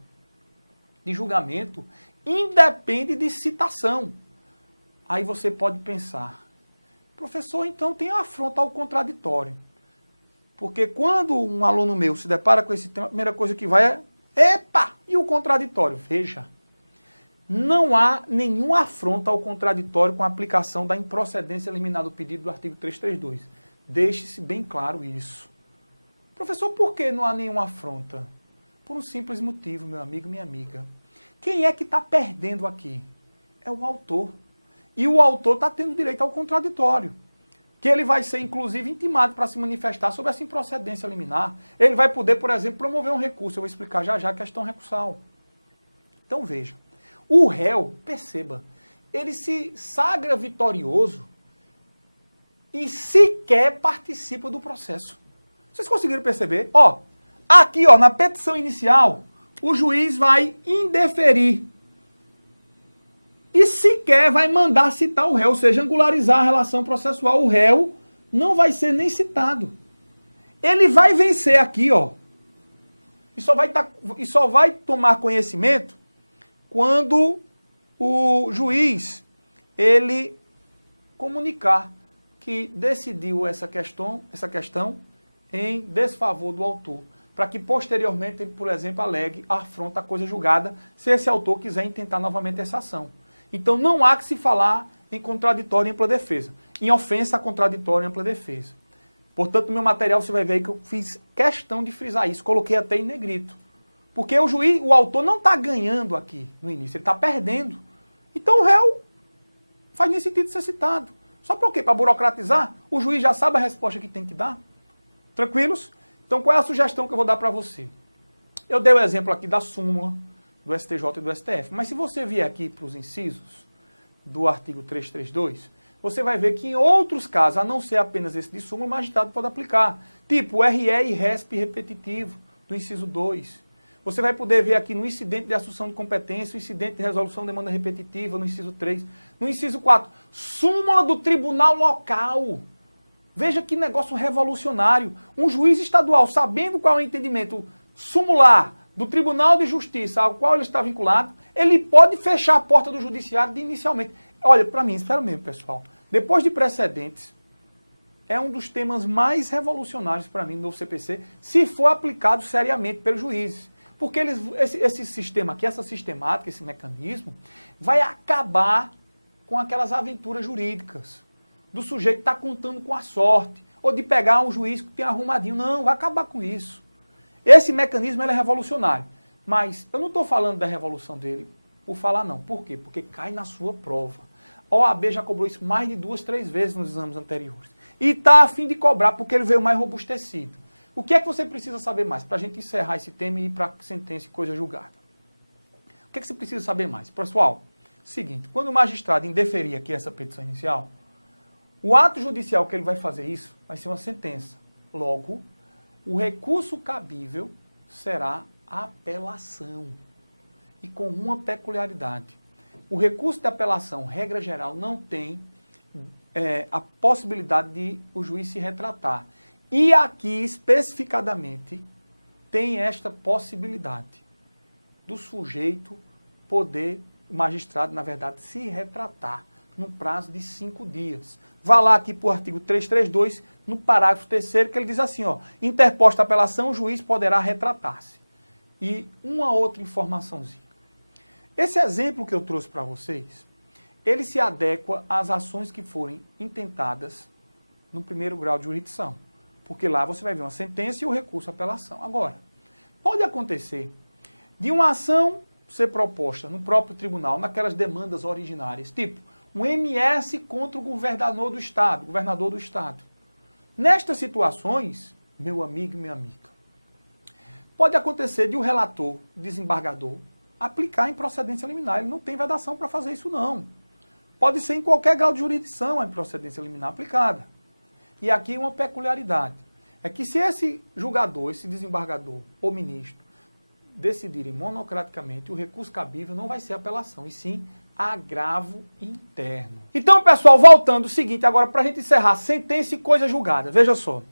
de julgamento, independe de citação. Aí você pode pensar, professor, então tem afronta ao contraditório. Porque quando um aluno meu se depara com esse tema, a primeira coisa que vai é, epa, e o contraditório? Veja, não há nenhum afronta ao contraditório com a aplicação da improcedência liminar do pedido do artigo 332. Deixe-se bem claro isso. Professor, por que não há nenhuma afronta? Por um simples motivo, meu amigo, minha amiga. Quem é que está perdendo aqui? É o autor. E o autor está tendo direito ao contraditório. que ele vai ser, inclusive, intimado para se manifestar sobre essa improcedência liminar. Ele vai poder, por exemplo, promover um recurso. Eu vou explicar já já a questão recursal. Então, veja. O réu, perceba, ele se sagra vitorioso e sequer participa do processo. Vocês conseguiram perceber? Ó, aqui, ó, na petição inicial, o juiz vai indeferir e sequer vai mandar citar o réu, ou seja, angularizar a relação processual. O réu não vai ser nem citado. Ele vai vencer aqui, ó, e só vai tomar conhecimento quando o juiz, ele comunicar que decidiu essa questão em desfavor do autor, para que posteriormente ele, por exemplo, alegue afronta à coisa julgada, se esse autor quiser intentar novamente essa ação. Então não há que se falar em contraditório e ampla defesa, em ofensa contraditória e ampla defesa. Portanto, no meu material você vai ver que eu fiz questão de frisar isso, coloquei até em negrito. Porque o autor não está ganhando aqui no início, ele está perdendo. Então o réu faz nem sentido ser citado. Só para o quê? Para burocratizar? O juiz já sabe a resposta que tem que dar? Tranquilos? Então qual é a sugestão que eu vou dar para você? Eu dei o exemplo aqui da súmula do STJ e do STF, mas se você vier aqui para os incisos do artigo 332, você vai ver que em outros casos, a não ser apenas esse de súmula, o magistrado pode aplicar. Tipo o RE e RESP repetitivo, do inciso 2. Você vai poder ver aqui no incidente de assunção de competência, o incidente de resolução de demanda repetitiva, no inciso 3. No inciso 4, súmula do tribunal local. Veja que negócio revolucionário. Um juiz estadual, sabendo qual é o entendimento sumular do Tribunal de Justiça ao qual ele está vinculado, ele pode fechar a porta do judiciário inicialmente. Olha, para mim, espera mesmo, pessoal. Depois de precedentes, é um dos temas mais revolucionários para mim no novo CPC, se for aplicado seriamente pelos juízes. Porque esse sistema aqui, essa sistemática, esse mecanismo, vai acabar com aquelas aventuras jurídicas do sujeito estar contando com a sorte, ou de pegar um juiz que tem arrumadinho. Não, vai acabar com isso. Esse mecanismo ele é revolucionário. Mas eu não estou falando da revolução dele por falar não. Por quê? Porque cai na sua prova. A OAB já cobrou isso mais de 2, 3 vezes nos exames anteriores. E está a fim de cobrar porque ele veio mais robustecido. O que é que você precisa saber mais? Para a gente encerrar esse tema e ir para sentença e coisa julgada. O que é que você precisa saber mais? Pessoal, seguinte, quando o magistrado indeferir aqui essa petição inicial, o ato judicial que ele vai fazer isso vai ser uma sentença. Logo, o recurso cabível será a apelação. E com uma peculiaridade. O recurso de apelação, regra geral, não tem a possibilidade de o juiz se retratar. E aqui, especificadamente, tem esta possibilidade do sujeito poder, o magistrado, na verdade, se retratar no prazo de 5 dias. Vá lá aqui para o artigo 332, no parágrafo 3º, que ele diz assim, ó, interposta a apelação, o juiz poderá retratar-se. E uma outra informaçãozinha. Esse exemplo que eu trouxe para vocês, ele se adequa às ações que forem intentadas no primeiro grau de jurisdição. Porque lá você vai ver uma sentença e o recurso à apelação. Agora, pode acontecer de uma ação ser proposta no próprio tribunal, naquelas demandas originárias, tipo um MS contra o governador do Estado. Nestas situações, meu amigo e minha amiga, pode acontecer de o relator, o desembargador, aplicar em procedência liminar. Ele não tem vedação para fazer isso, não. Pode ser em qualquer grau de jurisdição a improcedência liminar aplicada. E aqui uma peculiaridade. É que se esse julgador, esse desembargador ou ministro decidirem monocraticamente, o recurso cabível não vai ser apelação, e sim agravo interno. Então, pessoal, voltando, o seguinte, agora para a gente encerrar, sentença e coisa julgada. Veja só.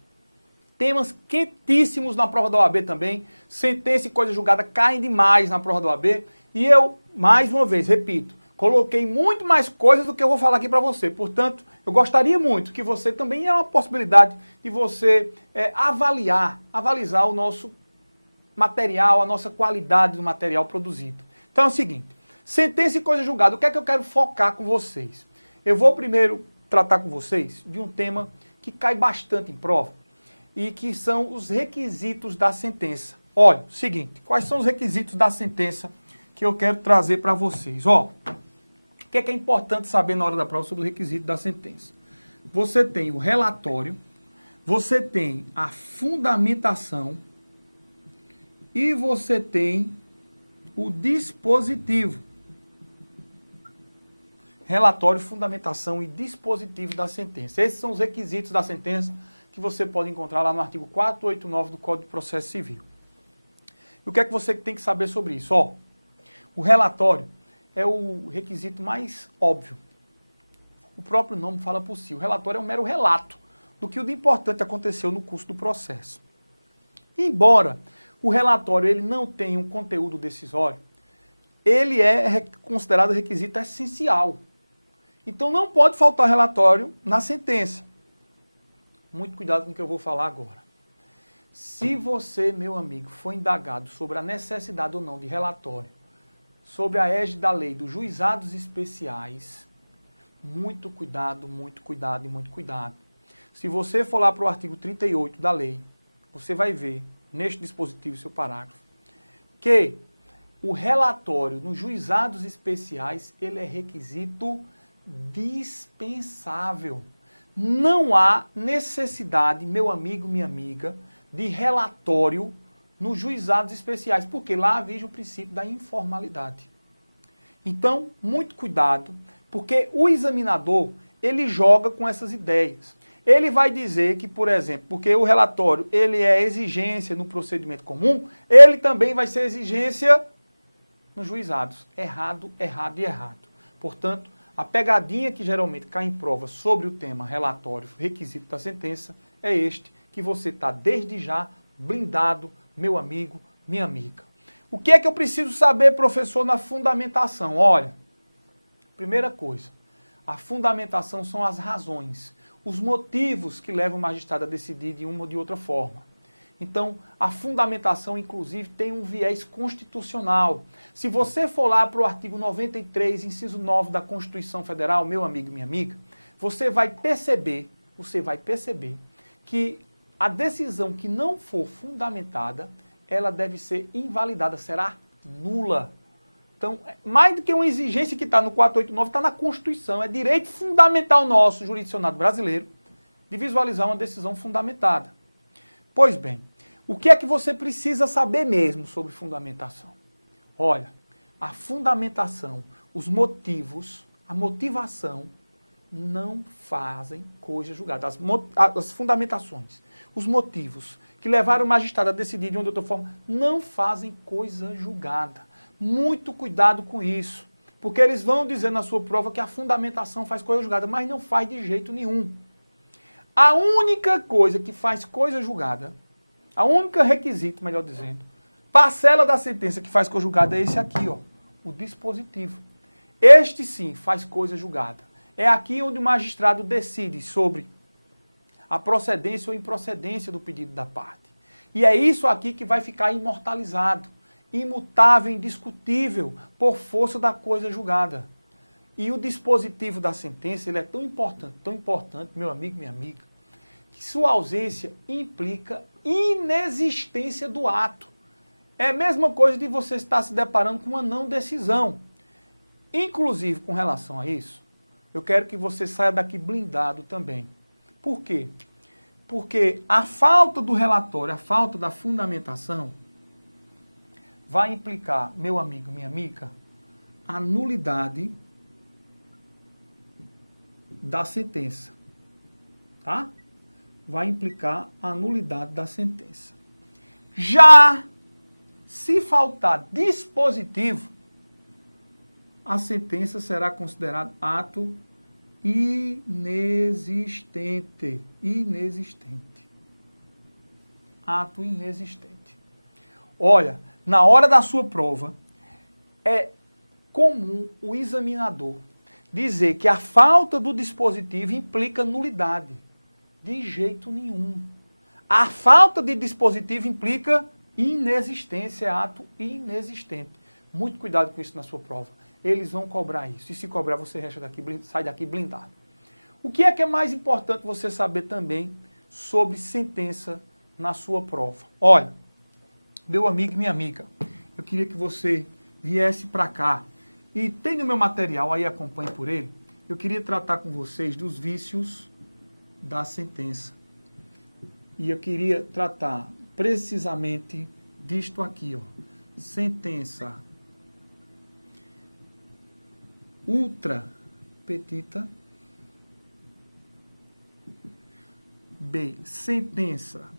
Temas quentíssimos na prova da OAB também. Sentença e coisa julgada caem demais na prova da OAB. E eu, mais uma vez, repito, coloquei muito mais coisas do que eu vou falar aqui para você. Portanto, eu gostaria muito que você também é uma possibilidade de você avalizar o nosso material, a nossa qualidade do material produzido. Então é o seguinte, sentença e coisa julgada, o que é que eu quero focar com vocês? Eu vou primeiro tratar com vocês de um tema que cai bastante em prova e que são os requisitos da sentença. Olha, seguinte, quais são os requisitos da sentença que eu quero trazer para vocês? Ó, o que é importante saber na hora da prova sobre o requisito da sentença? você tem o relatório, você tem a fundamentação e você tem o dispositivo. Relatório, fundamentação e dispositivo da sentença. Esses são os requisitos da sentença que você pode encontrar lá no artigo 489 do Código de Processo Civil. E o que é que você tem que saber sobre isso? Ó, o relatório é o requisito mais óbvio. O próprio nome fala por si. O relatório é um mero relato do que o de importante aconteceu no curso do processo. Embora o relatório ele não tenha um conteúdo decisório, ele é considerado requisito essencial. Então não pode faltar relatório na sentença. Muito cuidado com o que eu vou falar agora. Se você, meu amigo, for indagado sobre a necessidade ou não de relatório, sobre a égide da lei dos juizados especiais, muito cuidado, muito cuidado e muito cuidado. Se você for lá para o artigo 38 da lei, você vai ver, neste dispositivo, seu parágrafo, que o relatório nos juizados especiais, ele é requisito dispensável. Não há necessidade, meu amigo, minha amiga, de relatório nos juizados especiais, porque lá vige o princípio da informalidade. Então, muito cuidado, porque o examinador, ele joga com essas ideias. Ele vai dizer que, por exemplo, porque o relatório ele é exigência no procedimento comum, ele também vai ser exigência nos juizados. Errado, errado e errado. Portanto, a pegadinha que geralmente cai em prova sobre o tema relatório, requisito da sentença, é este que você está desde já blindado, meu amigo, minha amiga. O que é que eu preciso saber, professor, na fundamentação? Olha, primeira coisa, a fundamentação são as razões, os motivos que levam o magistrado a decidir de uma ou de outra forma. Então, a fundamentação, inclusive, tem um viés constitucional. Se você for lá para o artigo 93, inciso 9 da Constituição Federal, meu amigo e minha amiga, você vai perceber que a decisão que não for fundamentada, ela deve ser invalidada, será nula. Então, mais do que uma exigência que está no 489, está na Constituição. É direito fundamental nosso, jurisdicionado brasileiro, de visualizar uma decisão fundamentada. Pois bem, o que é que você precisa saber mesmo sobre fundamentação? Olha, a fundamentação, os motivos, a motivação não fazem coisa julgada. As fundamentações, os motivos que levaram o magistrado a decidir de uma ou outra forma, não fazem coisa julgada. Muito cuidado com isso, porque eles vão dizer na sua prova que a fundamentação faz coisa julgada, mas não faz de jeito nenhum. A única coisa que faz coisa julgada, a única requisito, melhor dizendo, parcela da sentença que faz coisa julgada é esse aqui, ó, o dispositivo. Este sim faz coisa julgada. É aqui onde o magistrado decide sobre a procedência ou improcedência do pedido da parte. E é isso aqui que vai ficar imortalizado, imutável, indiscutível, por força da coisa julgada. E o dispositivo da sentença, ele é tão importante, meu amigo, minha amiga, que sua ausência implica inexistência do ato. É a mesma coisa de você estar se deparando com uma não decisão. Inclusive, com relação a isso, eu quero que você saia daqui blindado também. Por quê? Porque a falta do relatório, a falta da fundamentação, vai implicar, meu amigo, minha amiga, a nulidade da sentença. Tá? Vai implicar a nulidade da sentença. Já se faltar dispositivo, a sentença será considerada ato inexistente. Inexistente. Ato inexistente. Olha, na hora da sua prova, é comum o examinador dizer que a falta do dispositivo implica nulidade. De jeito nenhum. A falta de dispositivo implica inexistência, é ato inexistente. Muito cuidado com isso na sua prova. Eles vão cobrar isso. E se cobrar, você sai daqui blindado. O que é mais importante você saber também sobre sentença na sua prova? Olha, meu amigo e minha amiga, eu queria que você viesse para cá. E tem no meu material, aí acompanhe por ele, eu queria tratar com vocês dos vícios da sentença. E eu queria tratar precisamente disto aqui, ó. Sentença ultra petita. B. Sentença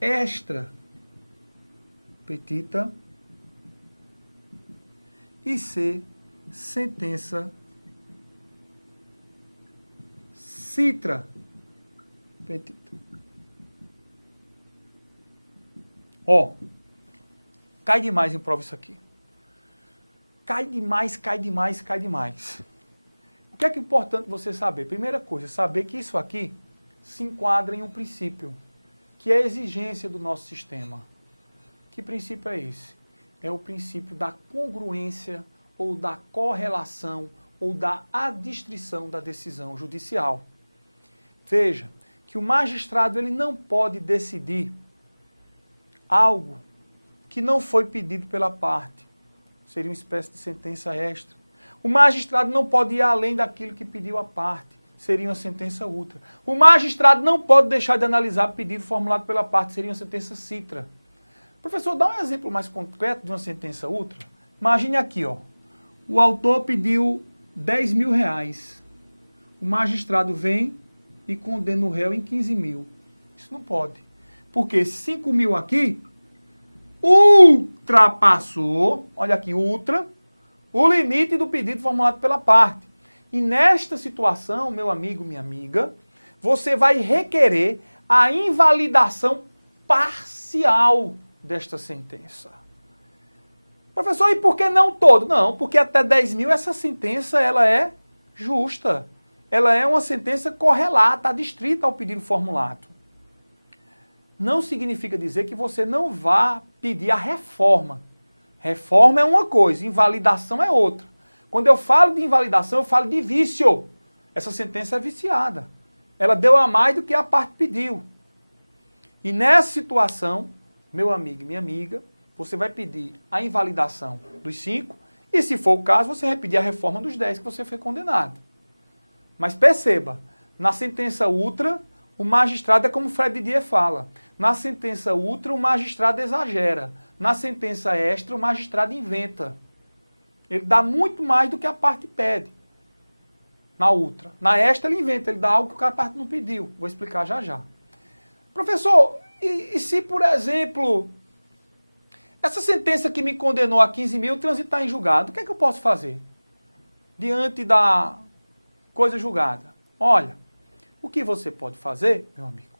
extra petita. E C. Sentença citra petita. Ó, cai demais em prova isso aqui. Cai demais, cai demais, cai demais. O que é importante você saber? Primeira coisa, saber que isso aqui se enquadra em um princípio, que é a exigência do nosso sistema. Que princípio é esse? É o princípio da congruência ou da correlação ou da adstrição da decisão judicial. Veja que o magistrado ele não pode decidir algo que não foi pedido pela parte. Seria uma espécie de sentença extra. O magistrado não pode ir além daquilo que pediu a parte. Seria uma sentença ultra. O magistrado não pode deixar de analisar pedido formulado pela parte. Seria uma sentença citra. Professor, dá um exemplo mais concreto de uma sentença ultra. Imagine aqui, ó. O autor pediu 10 mil reais. O magistrado vem e condena o réu em 15 mil. Isso não pode. Porque 5 mil aqui ultrapassou, olha aqui, ultra, o limite do pedido formulado pela parte. E nesta situação, meu amigo, minha amiga, você vai requerer a invalidação parcial desta sentença. Professor, e por que não todo? Não, porque até 10 mil essa sentença ela é justa. Ela é uma sentença correlata, adstrita ao pedido formulado. Não significa dizer que você não vá pedir a reforma. Reforma é uma coisa, invalidação é outra. Quando eu falo de invalidação, eu falo de vício. Essa sentença é viciada. Ela deu a mais do que a parte pediu. E nessa situação, meu amigo e minha amiga, você vai pedir a invalidação dos 5 e, se for o caso, você vai pedir a reforma dos 10 que você foi condenado. Mas perceba, na sentença ultra, o magistrado é como Fred Didier fala. Na sentença ultra, o magistrado exagera. Na sentença extra, o magistrado inventa. Ele dá muito mais do que a parte pede. Na ultra. Na extra, ele inventa. Ele dá algo que a parte não pediu. Vou explicar já já. Professor, e se, por exemplo, essa sentença que me condenou a 15 mil transitar em julgado, o que é que eu posso fazer diante da coisa julgada? Olha, o que você pode fazer, meu amigo,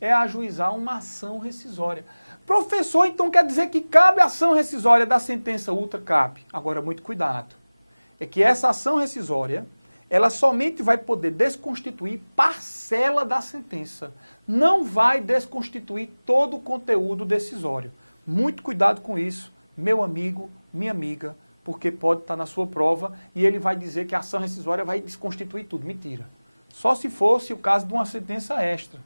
é ajuizar uma ação rescisória. Professor, então quer dizer que cabe a ação rescisória da sentença ultra? Cabe. Agora, muito cuidado. É que essa ação rescisória, ela somente vai poder desconstituir parcela da sentença. Não vai desconstituir todo o conteúdo decisório. Muito cuidado com isso, meu amigo, minha amiga, porque pode estar na sua prova e ele vai dizer que a ação rescisória vai desconstituir tudo. Mentira. Só se fosse o caso de uma sentença extra.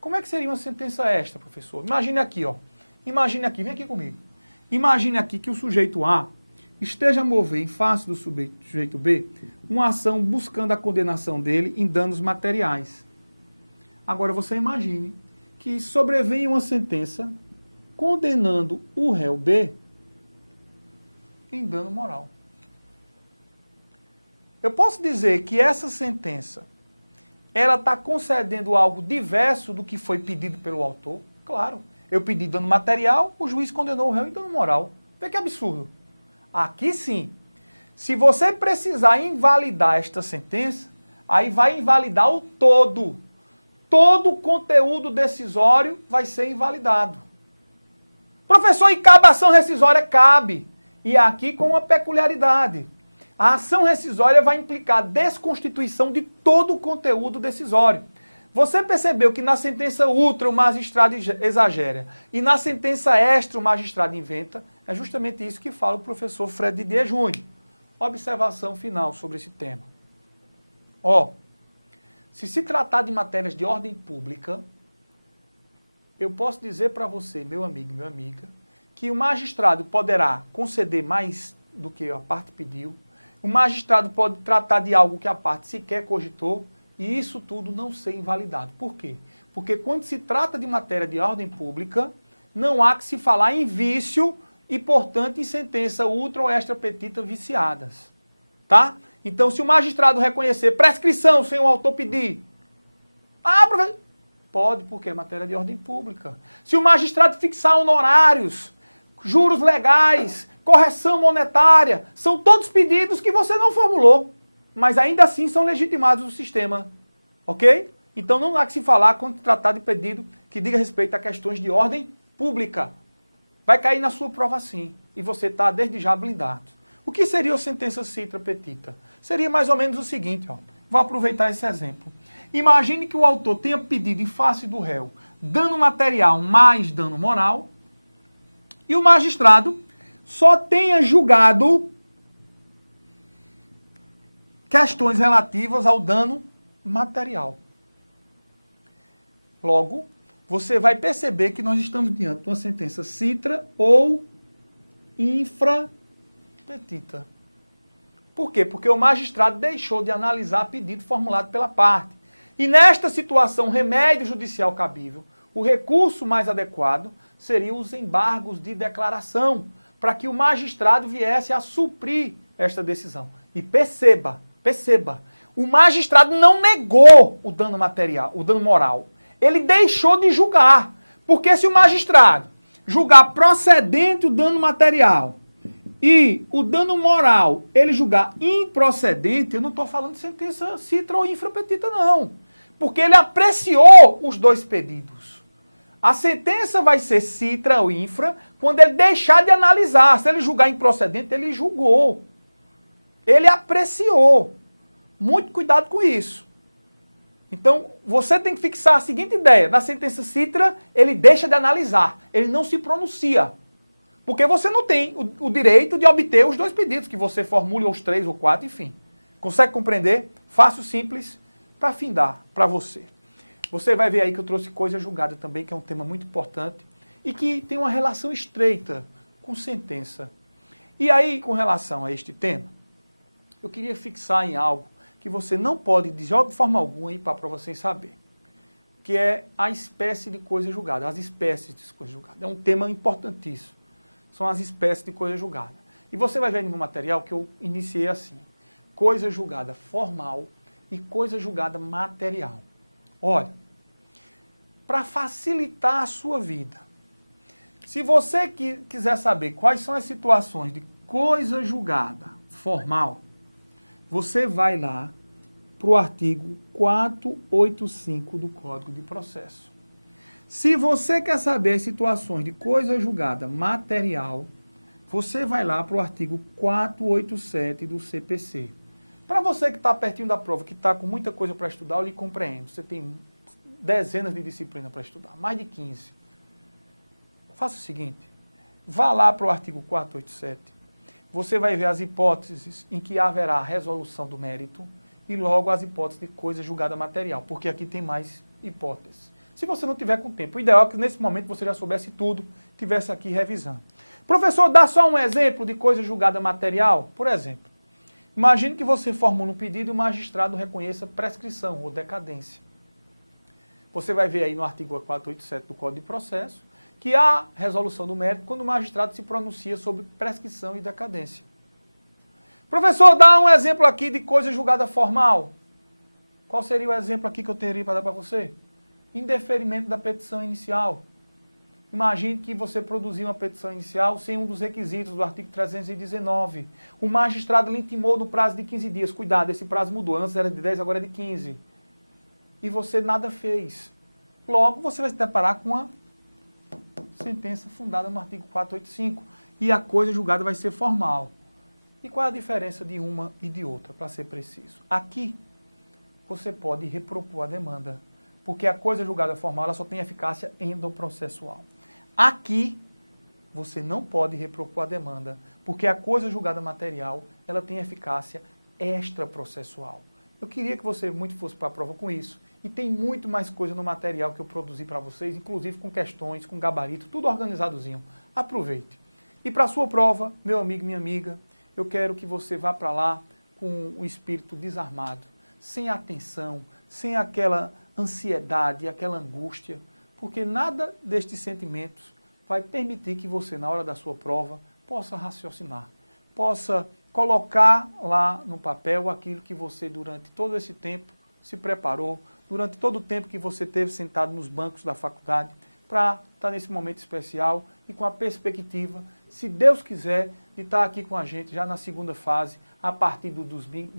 Como é que seria uma sentença extra, professor? Imagine aqui, ó. Imagine aqui, vem aqui comigo. Imagine aqui que o sujeito A esteja a mover em face do sujeito B uma ação buscando a condenação dele em danos materiais. Agora você imagine que sobrevém uma sentença condenando o réu B em dano moral. Eu posso dizer que essa sentença ela está concedendo algo diverso do que foi pedido pelo autor? Claro. Eu pedi dano material, o juiz condenou o réu em dano moral. Vê que absurdo. Aqui sim. Se você precisar invalidar esta sentença, aí vai invalidar o todo. Todo o conteúdo decisório vai ser invalidado. Professor, e cabe a ação rescisória? Cabe. E aqui com uma peculiaridade. A ação rescisória vai implicar a desconstituição de todo o conteúdo decisório. Você percebeu que na sentença ultra o magistrado exagera e na sentença extra o magistrado inventa? É justamente isso que fala o professor Fred Didier Júnior. Observação final sobre esse tema. Ó, se tratar de matérias de ordem pública, eu posso dizer para você, meu amigo e minha amiga, que o magistrado poderá conceder mais do que a parte pediu. O O magistrado pode tratar de algo que a parte sequer cogitou e isso tudo não ser invalidado. Por quê? Porque quando se trata de matéria de ordem pública, não há que se falar em vício e, portanto, em sentença ultra ou extra petita viciadas. Tá? Então, se o magistrado reconhecer prescrição sem o autor pedir, professor, pode, porque é matéria de ordem pública. Se o magistrado fixar honorários, juros legais, correção monetária, são todos pedidos que você não formulou, mas ainda assim são legitimados no sistema. Ok? Então não há que se falar quando tratar de pedido que diga respeito a questões de ordem pública. Vai cair na sua prova sim, e você está desde já blindado. O que seria a sentença citra petita? Seria mais ou menos o seguinte, ó. Vou aproveitar esse exemplo. Imagine que o autor tenha pedido em face do réu dano material mais dano moral e o magistrado só tenha julgado questões relativas ao dano material. Logo, você vai perceber que nós estamos diante de uma sentença citra ou infrapetita. Por quê? Porque o magistrado deixou de analisar pedido formulado pela parte. E nesta situação, remédio judicial cabível, o recurso mais adequado seria os embargos de declaração, para que o magistrado viesse a suprir esta decisão. E perceba, o magistrado não negou o dano material, o dano moral. Ele deixou de julgar. Porque se o magistrado julgar procedente o dano material e o dano moral ele julgar improcedente, eu não estou falando de sentença citra ou infrapetita, não. Porque ele apreciou os dois pedidos. A sentença vai ser citra ou infra quando ele deixar de analisar. Se ele julgar improcedente, ele julgou. Ele apreciou. Muito cuidado com isso. Então, você tem que fixar a seguinte ideia. Na sentença citra, ele deixa de analisar. Ele não se pronuncia. Porque você não tem o direito de obter os dois pedidos, que você formule os 3 ou 4, enfim. Consegue compreender? Fácil, simples, para findar para você. Você vai ver aí que eu trouxe coisa julgada também, que é um tema muito importante e que tem uma relação estreita com sentença. E aí, com relação a este tema, eu queria fixar em algo que você não pode, de forma alguma, ir para a prova sem saber, que é a espécie de coisa julgada, as espécies de coisa julgada. É um tema importantíssimo. São as espécies de coisa julgada. E você vai ver no meu material que eu iniciei assim: coisa julgada formal e coisa julgada material. Olha, para facilitar a sua vida, se você quiser saber quais são as situações de coisa julgada formal, você vai lá para o artigo 485 do Código de Processo. Se você quer saber as situações de coisa julgada material, você vai lá para o artigo 487 do CPC. Para você que está pertinho da prova, que está com muita coisa para estudar, eu lhe compreendo. Você tem dezenas de disciplinas para estudar, mais de 15. Faça o seguinte, vá lá para o artigo 487, você vai ver as hipóteses em que haverá resolução do mérito e logo as hipóteses de coisa julgada material, porque aqui tem mais hipóteses. Se você não tiver com tempo, o ideal é que nesse momento você já soubesse tudo, estivesse aqui revisando. Professor, dá só um exemplo de coisa julgada material? Por exemplo, imagine que você formula um pedido e o magistrado reconheça prescrição ou decadência. Você vai ver aí no artigo 487 do Código de Processo que há resolução do mérito quando o magistrado se pronuncia sobre prescrição e decadência. Professor, dá um exemplo aqui de coisa julgada formal. Qual seria o exemplo aqui que eu teria para dar para você? Indeferimento da petição inicial. Imagine que você produziu uma petição inicial sem um dos requisitos do artigo 319. O magistrado lhe intimou no prazo de 15 dias. Cuidado, esse prazo mudou. Antes era de 10, agora é de 15. E você nada fez. Logo, você vai se deparar com uma sentença fundada no artigo 485. E a coisa julgada vai ser formal. E qual é a diferença de uma e de outra, para ser preciso? Aqui, você pode repropor a demanda, porque a coisa julgada formal ela só tem eficácia endoprocessual. Aqui, você não pode repropor a demanda, porque a coisa julgada material ela tem eficácia extraprocessual. Eu queria que você muito fosse para a prova com isso. E tem muito mais coisa no material que eu produzi para vocês, inclusive com questões, com gabarito, tudo organizadozinho. Aproveite. E para a sua prova, meu amigo, minha amiga, eu quero que você vá para lá com o espírito desarmado, sem atenção, sem aquela ansiedade, aquela angústia, porque nada destes sentimentos vai permitir que você, na hora da sua prova, possa raciocinar, possa colocar lá no papel aquilo que você, durante todo esse tempo, se preparou, durante todo o tempo que você teve sentado nos bancos da faculdade, para estar nesse momento especial e com a perspectiva, se Deus quiser, de estar aqui com a gente já na segunda fase, a partir do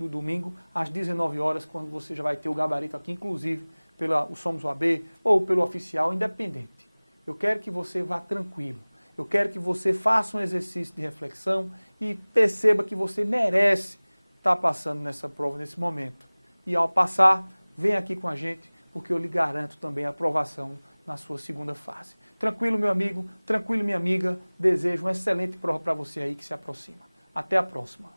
domingo, às 19 horas, quando você já vai ter o gabarito aqui, inclusive pelo Somos OAB ou pelo oficial, independente. Eu quero que você vá tranquilo. Eu quero que você faça um exercício de reflexão e perceba que você merece estar passando nessa prova, nesse momento. E ao passar, vem aqui com a gente, porque eu lhe garanto também a aprovação na sua segunda fase. Tranquilo, meu amigo, tranquilo, minha amiga. Desejo uma excelente prova para você aí que se aproxima. Até a próxima.